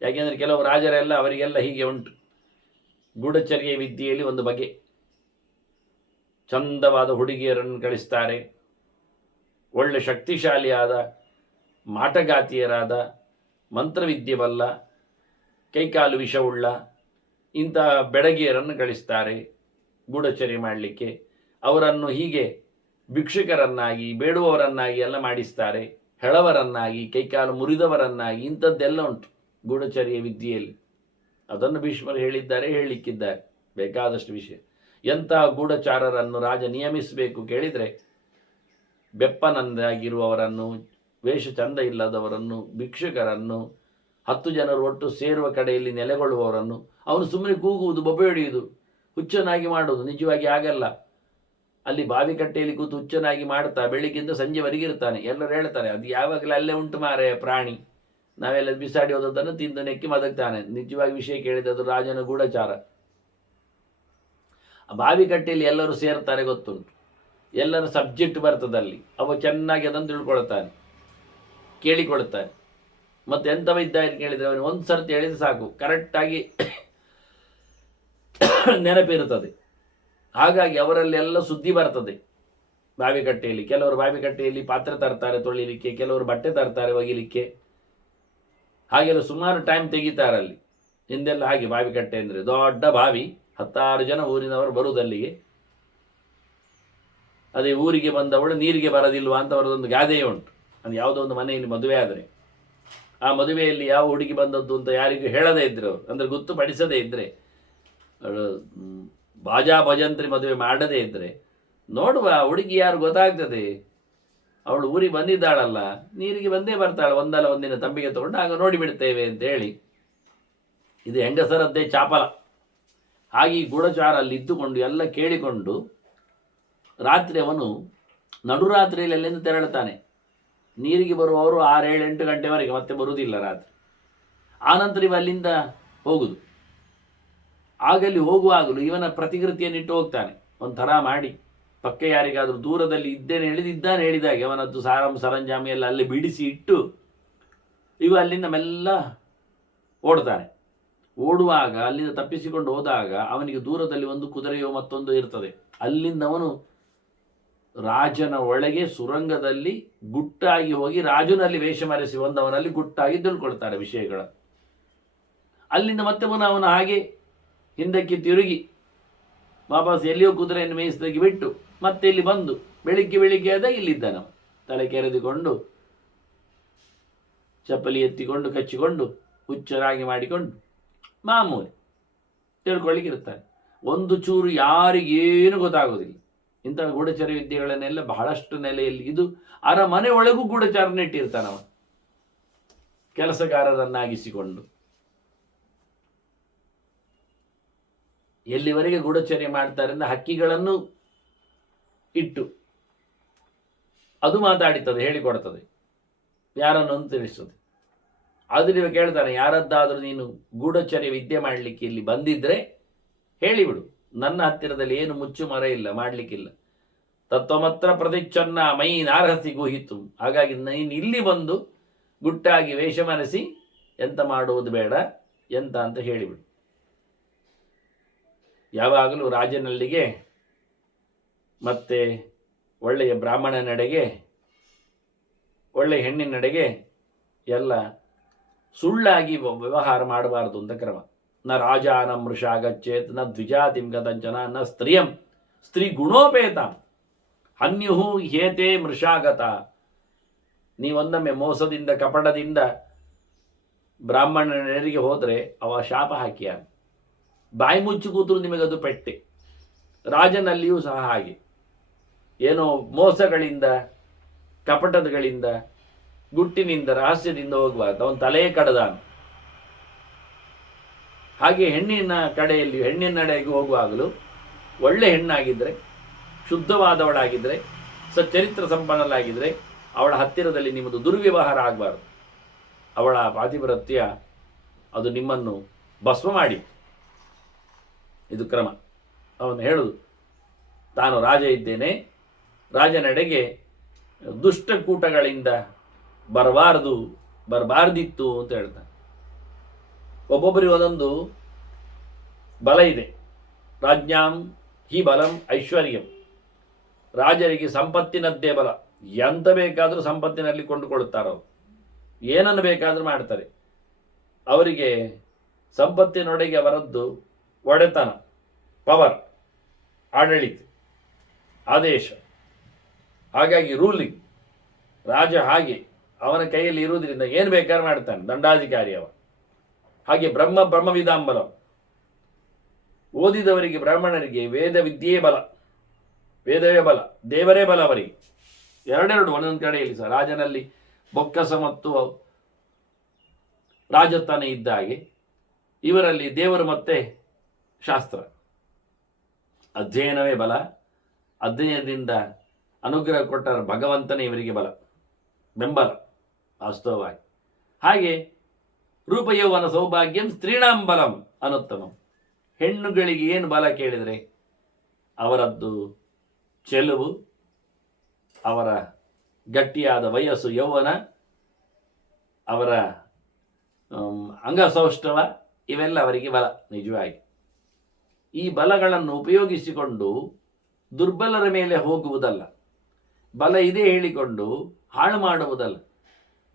ಯಾಕೆಂದರೆ ಕೆಲವು ರಾಜರೆಲ್ಲ ಅವರಿಗೆಲ್ಲ ಹೀಗೆ ಉಂಟು. ಗೂಢಚರ್ಯ ವಿದ್ಯೆಯಲ್ಲಿ ಒಂದು ಬಗೆ, ಚಂದವಾದ ಹುಡುಗಿಯರನ್ನು ಕಳಿಸ್ತಾರೆ, ಒಳ್ಳೆ ಶಕ್ತಿಶಾಲಿಯಾದ ಮಾಟಗಾತಿಯರಾದ, ಮಂತ್ರವಿದ್ಯೆ ಬಲ್ಲ, ಕೈಕಾಲು ವಿಷವುಳ್ಳ ಇಂತಹ ಬೆಡಗಿಯರನ್ನು ಕಳಿಸ್ತಾರೆ ಗೂಢಚರ್ಯ ಮಾಡಲಿಕ್ಕೆ. ಅವರನ್ನು ಹೀಗೆ ಭಿಕ್ಷುಕರನ್ನಾಗಿ, ಬೇಡುವವರನ್ನಾಗಿ ಎಲ್ಲ ಮಾಡಿಸ್ತಾರೆ, ಹೆಳವರನ್ನಾಗಿ, ಕೈಕಾಲು ಮುರಿದವರನ್ನಾಗಿ, ಇಂಥದ್ದೆಲ್ಲ ಉಂಟು ಗೂಢಚರ್ಯ ವಿದ್ಯೆಯಲ್ಲಿ. ಅದನ್ನು ಭೀಷ್ಮರು ಹೇಳಿದ್ದಾರೆ, ಹೇಳಲಿಕ್ಕಿದ್ದಾರೆ ಬೇಕಾದಷ್ಟು ವಿಷಯ. ಎಂತಹ ಗೂಢಚಾರರನ್ನು ರಾಜ ನಿಯಮಿಸಬೇಕು ಕೇಳಿದರೆ, ಬೆಪ್ಪನಂದಾಗಿರುವವರನ್ನು, ವೇಷ ಚಂದ ಇಲ್ಲದವರನ್ನು, ಭಿಕ್ಷುಕರನ್ನು, 10 ಜನರು ಒಟ್ಟು ಸೇರುವ ಕಡೆಯಲ್ಲಿ ನೆಲೆಗೊಳ್ಳುವವರನ್ನು ಅವನು ಸುಮ್ಮನೆ ಕೂಗುವುದು, ಬೊಬ್ಬೆ ಹೊಡೆಯುವುದು, ಹುಚ್ಚನಾಗಿ ಮಾಡುವುದು. ನಿಜವಾಗಿ ಆಗಲ್ಲ. ಅಲ್ಲಿ ಬಾವಿಕಟ್ಟೆಯಲ್ಲಿ ಕೂತು ಹುಚ್ಚನಾಗಿ ಮಾಡ್ತಾ ಬೆಳಿಗ್ಗಿಂದ ಸಂಜೆವರೆಗೆ ಇರ್ತಾನೆ. ಎಲ್ಲರೂ ಹೇಳ್ತಾರೆ, ಅದು ಯಾವಾಗಲೂ ಅಲ್ಲೇ ಉಂಟು ಮಾರೆ ಪ್ರಾಣಿ, ನಾವೆಲ್ಲ ಬಿಸಾಡಿ ಹೋದದ್ದನ್ನು ತಿಂದು ನೆಕ್ಕಿ ಮದಗ್ತಾನೆ. ನಿಜವಾಗಿ ವಿಷಯ ಕೇಳಿದದು ರಾಜನ ಗೂಢಚಾರ. ಬಾವಿಕಟ್ಟೆಯಲ್ಲಿ ಎಲ್ಲರೂ ಸೇರ್ತಾರೆ ಗೊತ್ತುಂಟು, ಎಲ್ಲರ ಸಬ್ಜೆಕ್ಟ್ ಬರ್ತದಲ್ಲಿ, ಅವ ಚೆನ್ನಾಗಿ ಅದನ್ನು ತಿಳ್ಕೊಳ್ತಾನೆ, ಕೇಳಿಕೊಳ್ತಾನೆ. ಮತ್ತು ಎಂಥವ ಇದ್ದಾನೆ ಕೇಳಿದರೆ ಅವನು ಒಂದು ಸರ್ತಿ ಹೇಳಿದ್ರೆ ಸಾಕು, ಕರೆಕ್ಟಾಗಿ ನೆನಪಿರುತ್ತದೆ. ಹಾಗಾಗಿ ಅವರಲ್ಲೆಲ್ಲ ಸುದ್ದಿ ಬರ್ತದೆ ಬಾವಿಕಟ್ಟೆಯಲ್ಲಿ. ಕೆಲವರು ಬಾವಿಕಟ್ಟೆಯಲ್ಲಿ ಪಾತ್ರೆ ತರ್ತಾರೆ ತೊಳಿಲಿಕ್ಕೆ, ಕೆಲವರು ಬಟ್ಟೆ ತರ್ತಾರೆ ಒಗಿಲಿಕ್ಕೆ, ಹಾಗೆಲ್ಲ ಸುಮಾರು ಟೈಮ್ ತೆಗಿತಾರಲ್ಲಿ. ಹಿಂದೆಲ್ಲ ಹಾಗೆ ಬಾವಿಕಟ್ಟೆ ಅಂದರೆ ದೊಡ್ಡ ಬಾವಿ, 10 ಜನ ಊರಿನವರು ಬರುವುದಲ್ಲಿಗೆ. ಅದೇ ಊರಿಗೆ ಬಂದವಳು ನೀರಿಗೆ ಬರೋದಿಲ್ವಾ ಅಂತ ಅವರದೊಂದು ಗಾದೆಯೇ ಉಂಟು. ಅದು ಯಾವುದೋ ಒಂದು ಮನೆಯಲ್ಲಿ ಮದುವೆ ಆದರೆ, ಆ ಮದುವೆಯಲ್ಲಿ ಯಾವ ಹುಡುಗಿ ಬಂದದ್ದು ಅಂತ ಯಾರಿಗೂ ಹೇಳದೇ ಇದ್ರೆ, ಅವರು ಅಂದರೆ ಗೊತ್ತುಪಡಿಸದೇ ಇದ್ದರೆ, ಬಾಜಾ ಭಜಂತ್ರಿ ಮದುವೆ ಮಾಡದೇ ಇದ್ದರೆ, ನೋಡುವ ಹುಡುಗಿ ಯಾರು ಗೊತ್ತಾಗ್ತದೆ, ಅವಳು ಊರಿಗೆ ಬಂದಿದ್ದಾಳಲ್ಲ, ನೀರಿಗೆ ಬಂದೇ ಬರ್ತಾಳೆ, ಒಂದಲ್ಲ ಒಂದಿನ ತಂಬಿಗೆ ತಗೊಂಡು ಆಗ ನೋಡಿಬಿಡ್ತೇವೆ ಅಂತೇಳಿ. ಇದು ಹೆಂಗಸರದ್ದೇ ಚಾಪಲ. ಹಾಗೆ ಈ ಗೂಢಚಾರ ಅಲ್ಲಿ ಇದ್ದುಕೊಂಡು ಎಲ್ಲ ಕೇಳಿಕೊಂಡು ರಾತ್ರಿ ಅವನು ನಡುರಾತ್ರಿಯಲ್ಲಿ ಅಲ್ಲಿಂದ ತೆರಳುತ್ತಾನೆ. ನೀರಿಗೆ ಬರುವವರು 6, 7, 8 ಗಂಟೆವರೆಗೆ ಮತ್ತೆ ಬರುವುದಿಲ್ಲ ರಾತ್ರಿ. ಆನಂತರ ಇವ ಅಲ್ಲಿಂದ ಹೋಗುದು. ಆಗಲ್ಲಿ ಹೋಗುವಾಗಲೂ ಇವನ ಪ್ರತಿಕೃತಿಯನ್ನಿಟ್ಟು ಹೋಗ್ತಾನೆ, ಒಂಥರ ಮಾಡಿ. ಪಕ್ಕ ಯಾರಿಗಾದರೂ ದೂರದಲ್ಲಿ ಇದ್ದೇನೆ ಹೇಳಿದಾಗ ಅವನದ್ದು ಸರಂಜಾಮಿ ಎಲ್ಲ ಅಲ್ಲಿ ಬಿಡಿಸಿ ಇಟ್ಟು ಇವ ಅಲ್ಲಿಂದ ಮೆಲ್ಲ ಓಡ್ತಾನೆ. ಓಡುವಾಗ ಅಲ್ಲಿಂದ ತಪ್ಪಿಸಿಕೊಂಡು ಹೋದಾಗ ಅವನಿಗೆ ದೂರದಲ್ಲಿ ಒಂದು ಕುದುರೆಯೋ ಮತ್ತೊಂದು ಇರ್ತದೆ. ಅಲ್ಲಿಂದ ಅವನು ರಾಜನ ಒಳಗೆ ಸುರಂಗದಲ್ಲಿ ಗುಟ್ಟಾಗಿ ಹೋಗಿ ರಾಜನಲ್ಲಿ ವೇಷ ಮರೆಸಿ ಬಂದವನಲ್ಲಿ ಗುಟ್ಟಾಗಿ ತಿಳ್ಕೊಳ್ತಾರೆ ವಿಷಯಗಳ. ಅಲ್ಲಿಂದ ಮತ್ತೆ ಅವನು ಹಾಗೆ ಹಿಂದಕ್ಕೆ ತಿರುಗಿ ವಾಪಸ್ ಎಲ್ಲಿಯೋ ಕುದುರೆಯನ್ನು ಮೇಯಿಸಿದಾಗಿ ಬಿಟ್ಟು ಮತ್ತೆ ಇಲ್ಲಿ ಬಂದು ಬೆಳಿಗ್ಗೆ ಆದ ಇಲ್ಲಿದ್ದಾನ, ತಲೆ ಕೆರೆದುಕೊಂಡು ಚಪ್ಪಲಿ ಎತ್ತಿಕೊಂಡು ಕಚ್ಚಿಕೊಂಡು ಹುಚ್ಚರಾಗಿ ಮಾಡಿಕೊಂಡು ಮಾಮೂಲಿ ತಿಳ್ಕೊಳ್ಳಿಕ್ಕಿರ್ತಾನೆ. ಒಂದು ಚೂರು ಯಾರಿಗೇನು ಗೊತ್ತಾಗೋದಿಲ್ಲ. ಇಂತಹ ಗೂಢಚಾರ ವಿದ್ಯೆಗಳನ್ನೆಲ್ಲ ಬಹಳಷ್ಟು ನೆಲೆಯಲ್ಲಿ, ಇದು ಅರಮನೆ ಒಳಗೂ ಗೂಢಚಾರನ ಇಟ್ಟಿರ್ತಾನವ, ಕೆಲಸಗಾರರನ್ನಾಗಿಸಿಕೊಂಡು. ಎಲ್ಲಿವರೆಗೆ ಗೂಢಚರ್ಯ ಮಾಡ್ತಾರೆ ಅಂದರೆ ಹಕ್ಕಿಗಳನ್ನು ಇಟ್ಟು ಅದು ಮಾತಾಡಿತದೆ, ಹೇಳಿಕೊಡ್ತದೆ, ಯಾರನ್ನು ಅಂತ ತಿಳಿಸ್ತದೆ. ಆದರೆ ಇವಾಗ ಕೇಳ್ತಾನೆ, ಯಾರದ್ದಾದರೂ ನೀನು ಗೂಢಚರ್ಯ ವಿದ್ಯೆ ಮಾಡಲಿಕ್ಕೆ ಇಲ್ಲಿ ಬಂದಿದ್ರೆ ಹೇಳಿಬಿಡು, ನನ್ನ ಹತ್ತಿರದಲ್ಲಿ ಏನು ಮುಚ್ಚು ಮರ ಇಲ್ಲ, ಮಾಡಲಿಕ್ಕಿಲ್ಲ. ತತ್ವಮತ್ರ ಪ್ರತಿಚ್ಛನ್ನ ಮೈ ನಾರ್ಹಸಿ ಗುಹಿತು. ಹಾಗಾಗಿ ನೀನು ಇಲ್ಲಿ ಬಂದು ಗುಟ್ಟಾಗಿ ವೇಷ ಮರೆಸಿ ಎಂತ ಮಾಡುವುದು ಬೇಡ, ಎಂತ ಅಂತ ಹೇಳಿಬಿಡು. ಯಾವಾಗಲೂ ರಾಜನಲ್ಲಿಗೆ ಮತ್ತೆ ಒಳ್ಳೆಯ ಬ್ರಾಹ್ಮಣನೆಡೆಗೆ, ಒಳ್ಳೆಯ ಹೆಣ್ಣಿನೆಡೆಗೆ ಎಲ್ಲ ಸುಳ್ಳಾಗಿ ವ್ಯವಹಾರ ಮಾಡಬಾರದು ಅಂತ ಕ್ರಮ. ನ ರಾಜಾನ ಮೃಷಾ ಗಚ್ಚೇತ್ ನ ದ್ವಿಜಾತಿಂ ಕದಂಚನ ನ ಸ್ತ್ರೀಯಂ ಸ್ತ್ರೀ ಗುಣೋಪೇತ ಅನ್ಯುಹು ಹೇತೆ ಮೃಷಾಗತ. ನೀವೊಂದೊಮ್ಮೆ ಮೋಸದಿಂದ ಕಪಟದಿಂದ ಬ್ರಾಹ್ಮಣನೆರಿಗೆ ಹೋದರೆ ಅವ ಶಾಪ ಹಾಕಿಯ, ಬಾಯಿ ಮುಚ್ಚು ಕೂತರು ನಿಮಗದು ಪೆಟ್ಟೆ. ರಾಜನಲ್ಲಿಯೂ ಸಹ ಹಾಗೆ ಏನೋ ಮೋಸಗಳಿಂದ, ಕಪಟಗಳಿಂದ, ಗುಟ್ಟಿನಿಂದ, ರಹಸ್ಯದಿಂದ ಹೋಗಬಾರ್ದು, ಅವನ ತಲೆಯೇ ಕಡದಾನು. ಹಾಗೆ ಹೆಣ್ಣಿನ ಹೆಣ್ಣಿನಡೆಗೆ ಹೋಗುವಾಗಲೂ ಒಳ್ಳೆ ಹೆಣ್ಣಾಗಿದ್ದರೆ, ಶುದ್ಧವಾದವಳಾಗಿದ್ದರೆ, ಸಚ್ಚರಿತ್ರ ಸಂಪನ್ನಲಾಗಿದ್ದರೆ, ಅವಳ ಹತ್ತಿರದಲ್ಲಿ ನಿಮ್ಮದು ದುರ್ವ್ಯವಹಾರ ಆಗಬಾರ್ದು. ಅವಳ ಪಾತಿವ್ರತ್ಯ ಅದು ನಿಮ್ಮನ್ನು ಭಸ್ಮ ಮಾಡಿ, ಇದು ಕ್ರಮ. ಅವನು ಹೇಳುದು, ತಾನು ರಾಜ ಇದ್ದೇನೆ, ರಾಜನೆಡೆಗೆ ದುಷ್ಟಕೂಟಗಳಿಂದ ಬರಬಾರ್ದಿತ್ತು ಅಂತ ಹೇಳ್ತಾನೆ. ಒಬ್ಬೊಬ್ಬರಿಗೆ ಒಂದೊಂದು ಬಲ ಇದೆ. ರಾಜ್ಞಾಂ ಹಿ ಬಲಂ ಐಶ್ವರ್ಯಂ. ರಾಜರಿಗೆ ಸಂಪತ್ತಿನದ್ದೇ ಬಲ. ಎಂತ ಬೇಕಾದರೂ ಸಂಪತ್ತಿನಲ್ಲಿ ಕೊಂಡುಕೊಳ್ಳುತ್ತಾರವರು, ಏನನ್ನು ಬೇಕಾದರೂ ಮಾಡ್ತಾರೆ. ಅವರಿಗೆ ಸಂಪತ್ತಿನೊಡೆಗೆ ಅವರದ್ದು ಒಡೆತನ, ಪವರ್, ಆಡಳಿತ, ಆದೇಶ, ಹಾಗಾಗಿ ರೂಲಿಂಗ್. ರಾಜ ಹಾಗೆ ಅವನ ಕೈಯಲ್ಲಿ ಇರುವುದರಿಂದ ಏನು ಬೇಕಾದ್ರೂ ಮಾಡ್ತಾನೆ, ದಂಡಾಧಿಕಾರಿ ಅವ. ಹಾಗೆ ಬ್ರಹ್ಮವಿದಾಂಬಲಂ. ಓದಿದವರಿಗೆ, ಬ್ರಾಹ್ಮಣರಿಗೆ ವೇದ ವಿದ್ಯೆಯೇ ಬಲ, ವೇದವೇ ಬಲ, ದೇವರೇ ಬಲ ಅವರಿಗೆ. ಎರಡೆರಡು ಒಂದೊಂದು ಕಡೆಯಲ್ಲಿ ಸಹ ರಾಜನಲ್ಲಿ ಬೊಕ್ಕಸ ಮತ್ತು ರಾಜತಾನೆ ಇದ್ದ ಹಾಗೆ ಇವರಲ್ಲಿ ದೇವರು ಮತ್ತೆ ಶಾಸ್ತ್ರ, ಅಧ್ಯಯನವೇ ಬಲ. ಅಧ್ಯಯನದಿಂದ ಅನುಗ್ರಹ ಕೊಟ್ಟ ಭಗವಂತನೇ ಇವರಿಗೆ ಬಲ, ಬೆಂಬಲ ವಾಸ್ತವವಾಗಿ. ಹಾಗೆ ರೂಪಯೌವನ ಸೌಭಾಗ್ಯಂ ಸ್ತ್ರೀಣಾಂ ಬಲಂ ಅನುತ್ತಮಂ. ಹೆಣ್ಣುಗಳಿಗೆ ಏನು ಬಲ ಕೇಳಿದರೆ ಅವರದ್ದು ಚೆಲುವು, ಅವರ ಗಟ್ಟಿಯಾದ ವಯಸ್ಸು, ಯೌವನ, ಅವರ ಅಂಗಸೌಷ್ಠವ, ಇವೆಲ್ಲ ಅವರಿಗೆ ಬಲ ನಿಜವಾಗಿ. ಈ ಬಲಗಳನ್ನು ಉಪಯೋಗಿಸಿಕೊಂಡು ದುರ್ಬಲರ ಮೇಲೆ ಹೋಗುವುದಲ್ಲ, ಬಲ ಇದೆ ಹೇಳಿಕೊಂಡು ಹಾಳು ಮಾಡುವುದಲ್ಲ.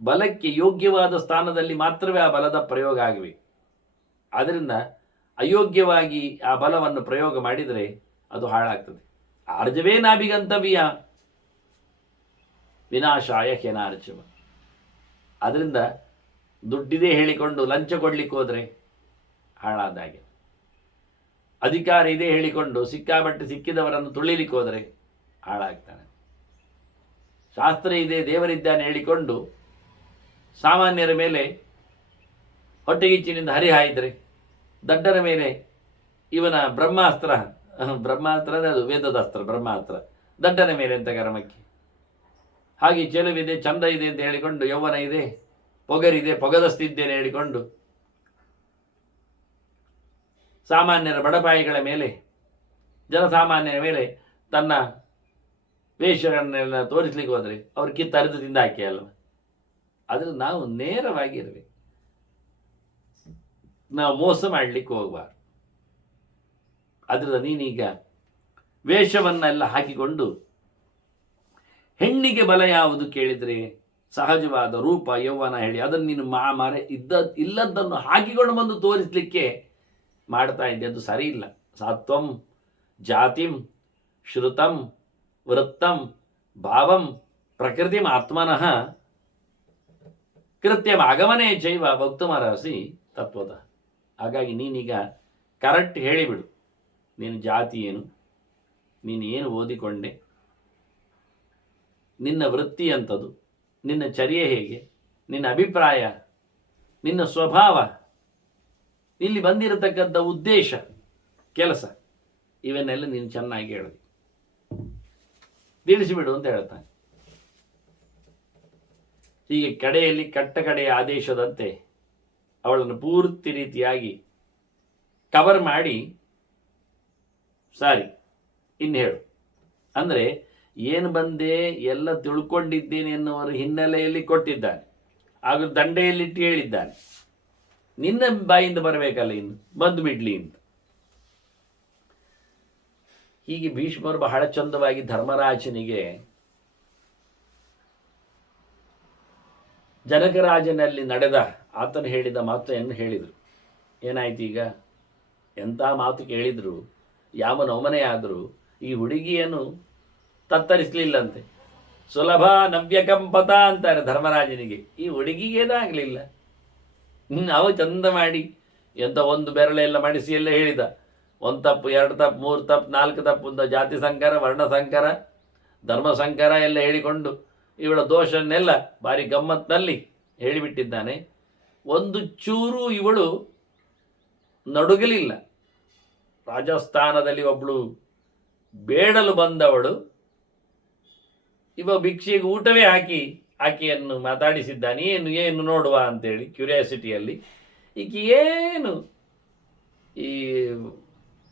ಬಲಕ್ಕೆ ಯೋಗ್ಯವಾದ ಸ್ಥಾನದಲ್ಲಿ ಮಾತ್ರವೇ ಆ ಬಲದ ಪ್ರಯೋಗ ಆಗಬೇಕು. ಆದ್ದರಿಂದ ಅಯೋಗ್ಯವಾಗಿ ಆ ಬಲವನ್ನು ಪ್ರಯೋಗ ಮಾಡಿದರೆ ಅದು ಹಾಳಾಗ್ತದೆ. ಆರ್ಜವೇ ನಾಭಿಗಂತವ್ಯ ವಿನಾಶಾಯ ಹ್ಯನಾರ್ಜವ. ಅದರಿಂದ ದುಡ್ಡಿದೆ ಹೇಳಿಕೊಂಡು ಲಂಚ ಕೊಡ್ಲಿಕ್ಕೆ ಹೋದರೆ ಹಾಳಾದಾಗೆ. ಅಧಿಕಾರ ಇದೆ ಹೇಳಿಕೊಂಡು ಸಿಕ್ಕಾಬಟ್ಟೆ ಸಿಕ್ಕಿದವರನ್ನು ತುಳಿಲಿಕ್ಕೆ ಹೋದರೆ ಹಾಳಾಗ್ತಾನೆ. ಶಾಸ್ತ್ರ ಇದೆ, ದೇವರಿದ್ದಾನೆ ಹೇಳಿಕೊಂಡು ಸಾಮಾನ್ಯರ ಮೇಲೆ ಹೊಟ್ಟೆಗಿಚ್ಚಿನಿಂದ ಹರಿಹಾಯಿದ್ರೆ, ದಡ್ಡರ ಮೇಲೆ ಇವನ ಬ್ರಹ್ಮಾಸ್ತ್ರ ಅಂದರೆ ಅದು ವೇದದಾಸ್ತ್ರ, ಬ್ರಹ್ಮಾಸ್ತ್ರ, ದಡ್ಡನ ಮೇಲೆ ಎಂತ ಕರ್ಮಕ್ಕೆ. ಹಾಗೆ ಚೆಲುವಿದೆ, ಚಂದ ಇದೆ ಅಂತ ಹೇಳಿಕೊಂಡು, ಯೌವನ ಇದೆ, ಪೊಗರಿದೆ, ಪೊಗದಸ್ತಿದ್ದೇನೆ ಹೇಳಿಕೊಂಡು ಸಾಮಾನ್ಯರ ಬಡಪಾಯಿಗಳ ಮೇಲೆ, ಜನಸಾಮಾನ್ಯರ ಮೇಲೆ ತನ್ನ ವೇಷಗಳನ್ನೆಲ್ಲ ತೋರಿಸ್ಲಿಕ್ಕೆ ಹೋದರೆ ಅವ್ರು ಕಿತ್ತರಿದು ತಿಂದ ಹಾಕಿ ಅಲ್ವ. ಅದರಿಂದ ನಾವು ನೇರವಾಗಿರಬೇಕು, ನಾವು ಮೋಸ ಮಾಡಲಿಕ್ಕೆ ಹೋಗಬಾರ್ದು. ಅದರಿಂದ ನೀನೀಗ ವೇಷವನ್ನೆಲ್ಲ ಹಾಕಿಕೊಂಡು, ಹೆಣ್ಣಿಗೆ ಬಲ ಯಾವುದು ಕೇಳಿದರೆ ಸಹಜವಾದ ರೂಪ, ಯೌವನ ಹೇಳಿ ಅದನ್ನು ನೀನು ಇಲ್ಲದನ್ನು ಹಾಕಿಕೊಂಡು ಬಂದು ತೋರಿಸಲಿಕ್ಕೆ ಮಾಡ್ತಾ ಇದ್ದೆ, ಅದು ಸರಿ ಇಲ್ಲ. ಸಾತ್ವಂ ಜಾತಿಂ ಶ್ರುತಂ ವೃತ್ತಂ ಭಾವಂ ಪ್ರಕೃತಿಂ ಆತ್ಮನಃ ಕೃತ್ಯಂ ಆಗಮನೇ ಚೈವ ಭಕ್ತುಮರಸಿ ತತ್ವದ. ಹಾಗಾಗಿ ನೀನೀಗ ಕರೆಕ್ಟ್ ಹೇಳಿಬಿಡು, ನೀನು ಜಾತಿ ಏನು, ನೀನು ಏನು ಓದಿಕೊಂಡೆ, ನಿನ್ನ ವೃತ್ತಿ ಅಂಥದ್ದು, ನಿನ್ನ ಚರ್ಯೆ ಹೇಗೆ, ನಿನ್ನ ಅಭಿಪ್ರಾಯ, ನಿನ್ನ ಸ್ವಭಾವ, ಇಲ್ಲಿ ಬಂದಿರತಕ್ಕಂಥ ಉದ್ದೇಶ, ಕೆಲಸ, ಇವನ್ನೆಲ್ಲ ನೀನು ಚೆನ್ನಾಗಿ ಹೇಳು, ತಿಳಿಸಿಬಿಡು ಅಂತ ಹೇಳ್ತಾನೆ. ಹೀಗೆ ಕಡೆಯಲ್ಲಿ ಕಡೆಯ ಆದೇಶದಂತೆ ಅವಳನ್ನು ಪೂರ್ತಿ ರೀತಿಯಾಗಿ ಕವರ್ ಮಾಡಿ, ಸಾರಿ ಇನ್ನು ಹೇಳು ಅಂದರೆ ಏನು ಬಂದೆ ಎಲ್ಲ ತಿಳ್ಕೊಂಡಿದ್ದೇನೆ ಎನ್ನುವರ ಹಿನ್ನೆಲೆಯಲ್ಲಿ ಕೊಟ್ಟಿದ್ದಾನೆ, ಹಾಗೂ ದಂಡೆಯಲ್ಲಿಟ್ಟು ಹೇಳಿದ್ದಾನೆ. ನಿನ್ನ ಬಾಯಿಂದ ಬರಬೇಕಲ್ಲ, ಇನ್ನು ಬಂದು ಬಿಡ್ಲಿ ಅಂತ. ಹೀಗೆ ಭೀಷ್ಮರು ಬಹಳ ಚಂದವಾಗಿ ಧರ್ಮರಾಜನಿಗೆ ಜನಕರಾಜನಲ್ಲಿ ನಡೆದ ಆತನು ಹೇಳಿದ ಮಾತನ್ನು ಹೇಳಿದರು. ಏನಾಯ್ತು ಈಗ, ಎಂಥ ಮಾತು ಕೇಳಿದ್ರು, ಯಾವ ನವಮನೆ ಆದರೂ ಈ ಹುಡುಗಿಯನ್ನು ತತ್ತರಿಸಲಿಲ್ಲಂತೆ. ಸುಲಭ ನವ್ಯಕಂಪತ ಅಂತಾರೆ ಧರ್ಮರಾಜನಿಗೆ. ಈ ಹುಡುಗಿಗೇನಾಗಲಿಲ್ಲ. ಅವ ಚಂದ ಮಾಡಿ ಎಂಥ ಒಂದು ಬೆರಳೆಲ್ಲ ಮಡಿಸಿ ಎಲ್ಲ ಹೇಳಿದ. 1 ತಪ್ಪು 2 ತಪ್ಪು 3 ತಪ್ಪು 4 ತಪ್ಪು ಅಂತ ಜಾತಿ ಸಂಕರ, ವರ್ಣ ಸಂಕರ, ಧರ್ಮ ಸಂಕರ ಎಲ್ಲ ಹೇಳಿಕೊಂಡು ಇವಳ ದೋಷನ್ನೆಲ್ಲ ಭಾರಿ ಗಮ್ಮತ್ತಿನಲ್ಲಿ ಹೇಳಿಬಿಟ್ಟಿದ್ದಾನೆ. ಒಂದು ಚೂರು ಇವಳು ನಡುಗಲಿಲ್ಲ. ರಾಜಸ್ಥಾನದಲ್ಲಿ ಒಬ್ಬಳು ಬೇಡಲು ಬಂದವಳು ಇವ ಭಿಕ್ಷೆಗೆ ಊಟವೇ ಹಾಕಿ ಆಕೆಯನ್ನು ಮಾತಾಡಿಸಿದ್ದಾನೆ. ಏನು ಏನು ನೋಡುವ ಅಂತೇಳಿ ಕ್ಯೂರಿಯಾಸಿಟಿಯಲ್ಲಿ ಈಕೆ ಏನು ಈ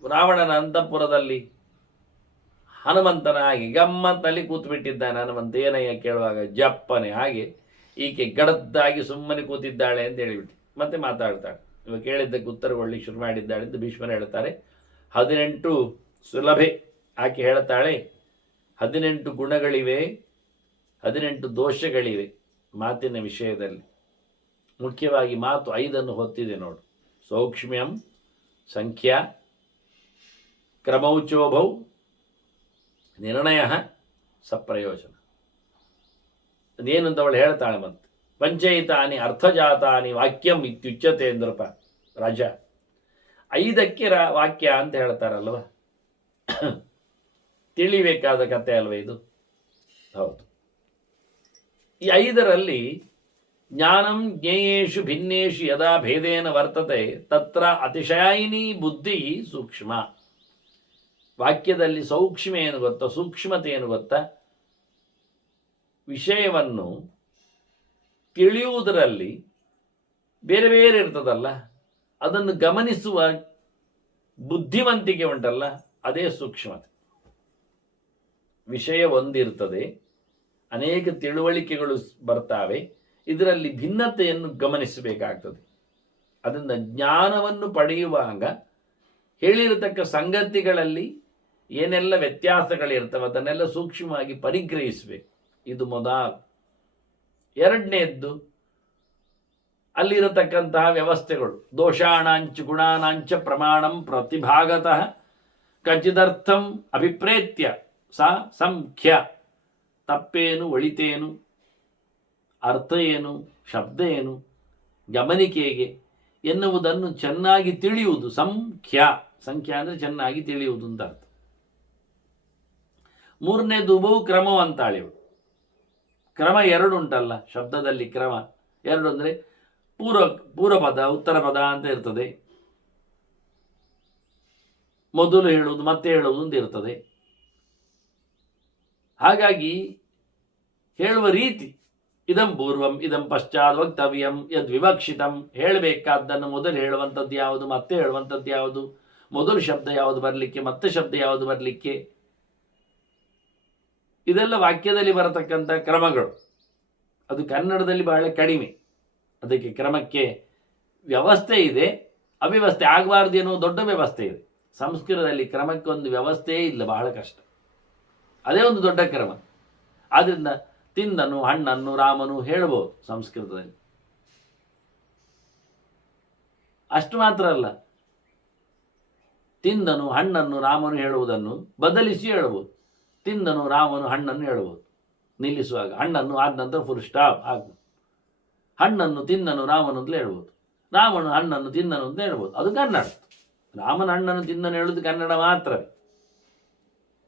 ರಾವಣನ ಅಂತಃಪುರದಲ್ಲಿ ಹನುಮಂತನ ಹಾಗೆ ಗಮ್ಮತ್ತಲ್ಲಿ ಕೂತ್ಬಿಟ್ಟಿದ್ದಾನೆ. ಹನುಮಂತ ಏನಯ್ಯ ಕೇಳುವಾಗ ಜಪ್ಪನೆ ಹಾಗೆ ಈಕೆ ಗಡದ್ದಾಗಿ ಸುಮ್ಮನೆ ಕೂತಿದ್ದಾಳೆ ಅಂತ ಹೇಳಿಬಿಟ್ಟು ಮತ್ತೆ ಮಾತಾಡ್ತಾಳೆ. ಇವ ಕೇಳಿದ್ದಕ್ಕೆ ಉತ್ತರಗೊಳ್ಳಿಕ್ಕೆ ಶುರು ಮಾಡಿದ್ದಾಳೆ ಅಂತ ಭೀಷ್ಮರು ಹೇಳ್ತಾರೆ. 18 ಸುಲಭೆ. ಆಕೆ ಹೇಳ್ತಾಳೆ 18 ಗುಣಗಳಿವೆ, 18 ದೋಷಗಳಿವೆ ಮಾತಿನ ವಿಷಯದಲ್ಲಿ. ಮುಖ್ಯವಾಗಿ ಮಾತು 5 ಹೊತ್ತಿದೆ ನೋಡು. ಸೌಕ್ಷ್ಮ್ಯಂ, ಸಂಖ್ಯಾ, ಕ್ರಮೌಚೋಭೌ, ನಿರ್ಣಯ, ಸಪ್ರಯೋಜನ. ಅದೇನು ಅಂತ ಅವಳು ಹೇಳ್ತಾಳೆ. ಮತ್ತೆ ಪಂಚೈತಾನಿ ಅರ್ಥಜಾತಾನಿ ವಾಕ್ಯಂ ಇತ್ಯುಚ್ಯತೆ ಅಂದ್ರಪ್ಪ ರಾಜ. 5ಕ್ಕೆ ವಾಕ್ಯ ಅಂತ ಹೇಳ್ತಾರಲ್ವ, ತಿಳಿಬೇಕಾದ ಕತೆ ಅಲ್ವ ಇದು? ಹೌದು. ಈ 5ರಲ್ಲಿ ಜ್ಞಾನಂ ಜ್ಞೇಯೇಷು ಭಿನ್ನೇಷು ಯದಾ ಭೇದೇನ ವರ್ತತೆ ತತ್ರ ಅತಿಶಯಾಯಿನಿ ಬುದ್ಧಿ ಸೂಕ್ಷ್ಮ. ವಾಕ್ಯದಲ್ಲಿ ಸೌಕ್ಷ್ಮ ಏನು ಗೊತ್ತಾ, ಸೂಕ್ಷ್ಮತೆ ಏನು ಗೊತ್ತಾ? ವಿಷಯವನ್ನು ತಿಳಿಯುವುದರಲ್ಲಿ ಬೇರೆ ಬೇರೆ ಇರ್ತದಲ್ಲ, ಅದನ್ನು ಗಮನಿಸುವ ಬುದ್ಧಿವಂತಿಕೆ ಉಂಟಲ್ಲ, ಅದೇ ಸೂಕ್ಷ್ಮತೆ. ವಿಷಯ ಒಂದಿರ್ತದೆ, ಅನೇಕ ತಿಳುವಳಿಕೆಗಳು ಬರ್ತಾವೆ, ಇದರಲ್ಲಿ ಭಿನ್ನತೆಯನ್ನು ಗಮನಿಸಬೇಕಾಗ್ತದೆ. ಅದರಿಂದ ಜ್ಞಾನವನ್ನು ಪಡೆಯುವಾಗ ಹೇಳಿರತಕ್ಕ ಸಂಗತಿಗಳಲ್ಲಿ ಏನೆಲ್ಲ ವ್ಯತ್ಯಾಸಗಳಿರ್ತವೆ ಅದನ್ನೆಲ್ಲ ಸೂಕ್ಷ್ಮವಾಗಿ ಪರಿಗ್ರಹಿಸಬೇಕು. ಇದು ಮೊದಲು. 2ನೇದ್ದು ಅಲ್ಲಿರತಕ್ಕಂತಹ ವ್ಯವಸ್ಥೆಗಳು. ದೋಷಾಣಾಂಚ ಗುಣಾನಾಂಚ ಪ್ರಮಾಣಂ ಪ್ರತಿಭಾಗತಃ ಕಚಿದರ್ಥಂ ಅಭಿಪ್ರೇತ್ಯ ಸಾ ಸಂಖ್ಯ. ತಪ್ಪೇನು, ಒಳಿತೇನು, ಅರ್ಥ ಏನು, ಶಬ್ದ ಏನು, ಗಮನಿಕೆಗೆ ಎನ್ನುವುದನ್ನು ಚೆನ್ನಾಗಿ ತಿಳಿಯುವುದು ಸಂಖ್ಯಾ. ಸಂಖ್ಯಾ ಅಂದರೆ ಚೆನ್ನಾಗಿ ತಿಳಿಯುವುದು ಅಂತ ಅರ್ಥ. 3ನೇದು ಬಹು ಕ್ರಮ ಅಂತಾಳೆ ಇವಳು. ಕ್ರಮ 2 ಉಂಟಲ್ಲ ಶಬ್ದದಲ್ಲಿ. ಕ್ರಮ 2 ಅಂದರೆ ಪೂರ್ವಪದ ಉತ್ತರ ಪದ ಅಂತ ಇರ್ತದೆ. ಮೊದಲು ಹೇಳುವುದು ಮತ್ತೆ ಹೇಳುವುದು ಅಂತ ಇರ್ತದೆ. ಹಾಗಾಗಿ ಹೇಳುವ ರೀತಿ ಇದಂ ಪೂರ್ವಂ ಇದಂ ಪಶ್ಚಾತ್ ವಕ್ತವ್ಯಂ ಯದ್ ವಿವಕ್ಷಿತಂ. ಹೇಳಬೇಕಾದ್ದನ್ನು ಮೊದಲು ಹೇಳುವಂಥದ್ದು ಯಾವುದು, ಮತ್ತೆ ಹೇಳುವಂಥದ್ದು ಯಾವುದು, ಮೊದಲು ಶಬ್ದ ಯಾವುದು ಬರಲಿಕ್ಕೆ, ಮತ್ತೆ ಶಬ್ದ ಯಾವುದು ಬರಲಿಕ್ಕೆ, ಇದೆಲ್ಲ ವಾಕ್ಯದಲ್ಲಿ ಬರತಕ್ಕಂಥ ಕ್ರಮಗಳು. ಅದು ಕನ್ನಡದಲ್ಲಿ ಬಹಳ ಕಡಿಮೆ. ಅದಕ್ಕೆ ಕ್ರಮಕ್ಕೆ ವ್ಯವಸ್ಥೆ ಇದೆ, ಅವ್ಯವಸ್ಥೆ ಆಗಬಾರ್ದು ಏನೋ ದೊಡ್ಡ ವ್ಯವಸ್ಥೆ ಇದೆ. ಸಂಸ್ಕೃತದಲ್ಲಿ ಕ್ರಮಕ್ಕೊಂದು ವ್ಯವಸ್ಥೆಯೇ ಇಲ್ಲ, ಬಹಳ ಕಷ್ಟ. ಅದೇ ಒಂದು ದೊಡ್ಡ ಕ್ರಮ. ಆದ್ದರಿಂದ ತಿಂದನು ಹಣ್ಣನ್ನು ರಾಮನು ಹೇಳಬಹುದು ಸಂಸ್ಕೃತದಲ್ಲಿ. ಅಷ್ಟು ಮಾತ್ರ ಅಲ್ಲ, ತಿಂದನು ಹಣ್ಣನ್ನು ರಾಮನು ಹೇಳುವುದನ್ನು ಬದಲಿಸಿ ಹೇಳಬಹುದು. ತಿಂದನು ರಾಮನು ಹಣ್ಣನ್ನು ಹೇಳಬಹುದು ನಿಲ್ಲಿಸುವಾಗ. ಹಣ್ಣನ್ನು ಆದ ನಂತರ ಫುಲ್ ಸ್ಟಾಪ್ ಆಗ್ಬೋದು. ಹಣ್ಣನ್ನು ತಿಂದನು ರಾಮನು ಅಂತ ಹೇಳ್ಬೋದು. ರಾಮನು ಹಣ್ಣನ್ನು ತಿಂದನು ಅಂತ ಹೇಳ್ಬೋದು. ಅದು ಕನ್ನಡ. ರಾಮನ ಹಣ್ಣನ್ನು ತಿಂದನು ಹೇಳುವುದು ಕನ್ನಡ ಮಾತ್ರವೇ.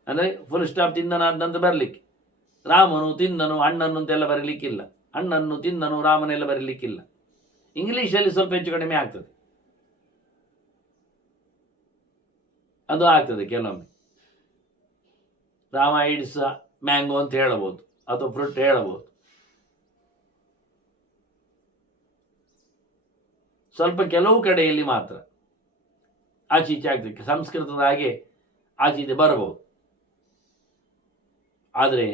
ಅಂದರೆ ಫುಲ್ ಸ್ಟಾಪ್ ತಿಂದನಾದ ನಂತರ ಬರಲಿಕ್ಕೆ. ರಾಮನು ತಿಂದನು ಹಣ್ಣನ್ನು ಅಂತೆಲ್ಲ ಬರಲಿಕ್ಕಿಲ್ಲ. ಹಣ್ಣನ್ನು ತಿಂದನು ರಾಮನೆಲ್ಲ ಬರಲಿಕ್ಕಿಲ್ಲ. ಇಂಗ್ಲೀಷಲ್ಲಿ ಸ್ವಲ್ಪ ಹೆಚ್ಚು ಕಡಿಮೆ ಆಗ್ತದೆ. ಅದು ಆಗ್ತದೆ ಕೆಲವೊಮ್ಮೆ. ರಾಮ ಇಡ್ಸ್ ಮ್ಯಾಂಗೋ ಅಂತ ಹೇಳಬಹುದು, ಅಥವಾ ಫ್ರೂಟ್ ಹೇಳಬಹುದು. ಸ್ವಲ್ಪ ಕೆಲವು ಕಡೆಯಲ್ಲಿ ಮಾತ್ರ ಆಚೀಚೆ ಆಗ್ತದೆ. ಸಂಸ್ಕೃತದ ಹಾಗೆ ಆಚೀಚೆ ಬರಬಹುದು. ಆದರೆ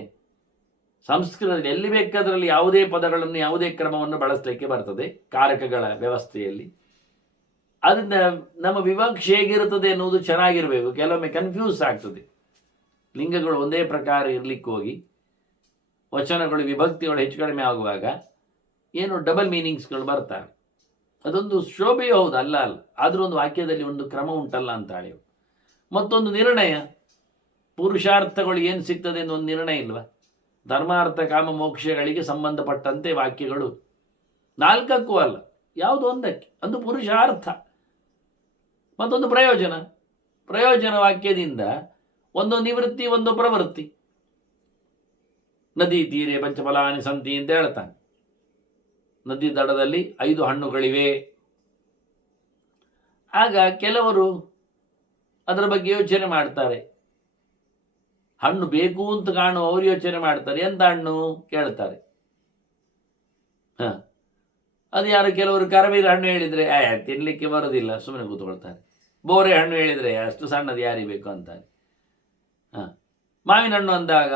ಸಂಸ್ಕೃತದಲ್ಲಿ ಎಲ್ಲಿ ಬೇಕಾದ್ರಲ್ಲಿ ಯಾವುದೇ ಪದಗಳನ್ನು ಯಾವುದೇ ಕ್ರಮವನ್ನು ಬಳಸಲಿಕ್ಕೆ ಬರ್ತದೆ ಕಾರಕಗಳ ವ್ಯವಸ್ಥೆಯಲ್ಲಿ. ಅದರಿಂದ ನಮ್ಮ ವಿವಕ್ಷೆ ಹೇಗಿರುತ್ತದೆ ಎನ್ನುವುದು ಚೆನ್ನಾಗಿರಬೇಕು. ಕೆಲವೊಮ್ಮೆ ಕನ್ಫ್ಯೂಸ್ ಆಗ್ತದೆ. ಲಿಂಗಗಳು ಒಂದೇ ಪ್ರಕಾರ ಇರಲಿಕ್ಕೆ ಹೋಗಿ ವಚನಗಳು ವಿಭಕ್ತಿಗಳು ಹೆಚ್ಚು ಕಡಿಮೆ ಆಗುವಾಗ ಏನು ಡಬಲ್ ಮೀನಿಂಗ್ಸ್ಗಳು ಬರ್ತಾರೆ. ಅದೊಂದು ಶೋಭೆಯೂ ಹೌದು, ಅಲ್ಲ ಅಲ್ಲ. ಆದರೂ ಒಂದು ವಾಕ್ಯದಲ್ಲಿ ಒಂದು ಕ್ರಮ ಉಂಟಲ್ಲ ಅಂತಾಳೆ. ಮತ್ತೊಂದು ನಿರ್ಣಯ. ಪುರುಷಾರ್ಥಗಳು ಏನು ಸಿಗ್ತದೆ ಎಂದು ಒಂದು ನಿರ್ಣಯ ಇಲ್ವಾ? ಧರ್ಮಾರ್ಥ ಕಾಮ ಮೋಕ್ಷಗಳಿಗೆ ಸಂಬಂಧಪಟ್ಟಂತೆ ವಾಕ್ಯಗಳು 4ಕ್ಕೂ ಅಲ್ಲ, ಯಾವುದೋ ಒಂದಕ್ಕೆ. ಒಂದು ಪುರುಷಾರ್ಥ, ಮತ್ತೊಂದು ಪ್ರಯೋಜನ. ಪ್ರಯೋಜನ ವಾಕ್ಯದಿಂದ ಒಂದು ನಿವೃತ್ತಿ, ಒಂದು ಪ್ರವೃತ್ತಿ. ನದಿ ತೀರೆ ಪಂಚಫಲಾನಿ ಸಂತಿ ಅಂತ ಹೇಳ್ತಾನೆ. ನದಿ ದಡದಲ್ಲಿ 5 ಹಣ್ಣುಗಳಿವೆ. ಆಗ ಕೆಲವರು ಅದರ ಬಗ್ಗೆ ಯೋಚನೆ ಮಾಡ್ತಾರೆ. ಹಣ್ಣು ಬೇಕು ಅಂತ ಕಾಣುವ ಅವ್ರು ಯೋಚನೆ ಮಾಡ್ತಾರೆ, ಎಂತ ಹಣ್ಣು ಕೇಳ್ತಾರೆ. ಅದು ಯಾರು ಕೆಲವರು ಕರವೀರ ಹಣ್ಣು ಹೇಳಿದರೆ ತಿನ್ನಲಿಕ್ಕೆ ಬರೋದಿಲ್ಲ, ಸುಮ್ಮನೆ ಕೂತ್ಕೊಳ್ತಾರೆ. ಬೋರೆ ಹಣ್ಣು ಹೇಳಿದರೆ ಅಷ್ಟು ಸಣ್ಣದು ಯಾರಿಗೆ ಬೇಕು ಅಂತಾರೆ. ಮಾವಿನ ಹಣ್ಣು ಅಂದಾಗ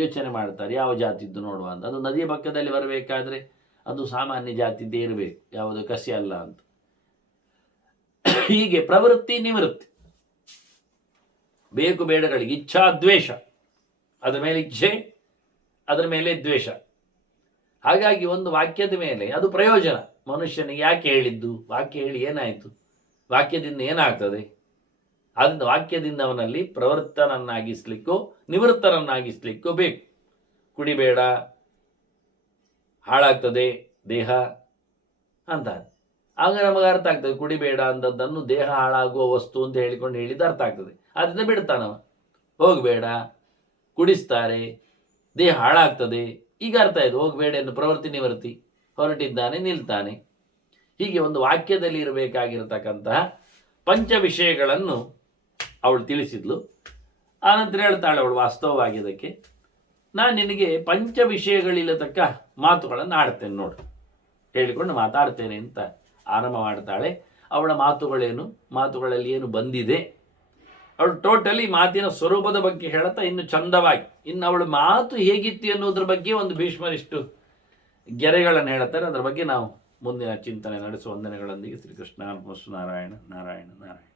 ಯೋಚನೆ ಮಾಡ್ತಾರೆ ಯಾವ ಜಾತಿದ್ದು ನೋಡುವ ಅಂತ. ಅದು ನದಿಯ ಪಕ್ಕದಲ್ಲಿ ಬರಬೇಕಾದ್ರೆ ಅದು ಸಾಮಾನ್ಯ ಜಾತಿದ್ದೇ ಇರಬೇಕು, ಯಾವುದು ಕಸಿ ಅಲ್ಲ ಅಂತ. ಹೀಗೆ ಪ್ರವೃತ್ತಿ ನಿವೃತ್ತಿ, ಬೇಕು ಬೇಡಗಳಿಗೆ ಇಚ್ಛಾ ದ್ವೇಷ, ಅದರ ಮೇಲೆ ಇಚ್ಛೆ, ಅದರ ಮೇಲೆ ದ್ವೇಷ. ಹಾಗಾಗಿ ಒಂದು ವಾಕ್ಯದ ಮೇಲೆ ಅದು ಪ್ರಯೋಜನ. ಮನುಷ್ಯನಿಗೆ ಯಾಕೆ ಹೇಳಿದ್ದು, ವಾಕ್ಯ ಹೇಳಿ ಏನಾಯಿತು, ವಾಕ್ಯದಿಂದ ಏನಾಗ್ತದೆ, ಆದ್ದರಿಂದ ವಾಕ್ಯದಿಂದ ಅವನಲ್ಲಿ ಪ್ರವೃತ್ತನನ್ನಾಗಿಸ್ಲಿಕ್ಕೋ ನಿವೃತ್ತನನ್ನಾಗಿಸ್ಲಿಕ್ಕೋ ಬೇಕು. ಕುಡಿಬೇಡ, ಹಾಳಾಗ್ತದೆ ದೇಹ ಅಂತ. ಆಗ ನಮಗೆ ಅರ್ಥ ಆಗ್ತದೆ, ಕುಡಿಬೇಡ ಅಂದದ್ದನ್ನು ದೇಹ ಹಾಳಾಗುವ ವಸ್ತು ಅಂತ ಹೇಳಿದ್ದು ಅರ್ಥ ಆಗ್ತದೆ. ಅದರಿಂದ ಬಿಡ್ತಾನವ, ಹೋಗಬೇಡ, ಕುಡಿಸ್ತಾರೆ, ದೇಹ ಹಾಳಾಗ್ತದೆ, ಈಗ ಅರ್ಥ ಆಯ್ತು. ಹೋಗಬೇಡ ಎಂದು ಪ್ರವೃತ್ತಿ ನಿವೃತ್ತಿ, ಹೊರಟಿದ್ದಾನೆ, ನಿಲ್ತಾನೆ. ಹೀಗೆ ಒಂದು ವಾಕ್ಯದಲ್ಲಿ ಇರಬೇಕಾಗಿರತಕ್ಕಂತಹ ಪಂಚ ವಿಷಯಗಳನ್ನು ಅವಳು ತಿಳಿಸಿದ್ಲು. ಆನಂತರ ಹೇಳ್ತಾಳೆ ಅವಳು, ವಾಸ್ತವವಾಗಿ ಅದಕ್ಕೆ ನಾನು ನಿನಗೆ ಪಂಚ ವಿಷಯಗಳಿಲ್ಲತಕ್ಕ ಮಾತುಗಳನ್ನು ಆಡ್ತೇನೆ ನೋಡು, ಹೇಳಿಕೊಂಡು ಮಾತಾಡ್ತೇನೆ ಅಂತ ಆರಂಭ ಮಾಡ್ತಾಳೆ. ಅವಳ ಮಾತುಗಳೇನು, ಮಾತುಗಳಲ್ಲಿ ಏನು ಬಂದಿದೆ, ಅವಳು ಟೋಟಲಿ ಮಾತಿನ ಸ್ವರೂಪದ ಬಗ್ಗೆ ಹೇಳ್ತಾ ಇನ್ನು ಚಂದವಾಗಿ, ಇನ್ನು ಅವಳ ಮಾತು ಹೇಗಿತ್ತು ಎನ್ನುವುದ್ರ ಬಗ್ಗೆ ಒಂದು ಭೀಷ್ಮರಿಷ್ಟು ಗೆರೆಗಳನ್ನು ಹೇಳ್ತಾರೆ. ಅದರ ಬಗ್ಗೆ ನಾವು ಮುಂದಿನ ಚಿಂತನೆ ನಡೆಸುವ ವಂದನೆಗಳೊಂದಿಗೆ ಶ್ರೀಕೃಷ್ಣ ನಾರಾಯಣ ನಾರಾಯಣ ನಾರಾಯಣ.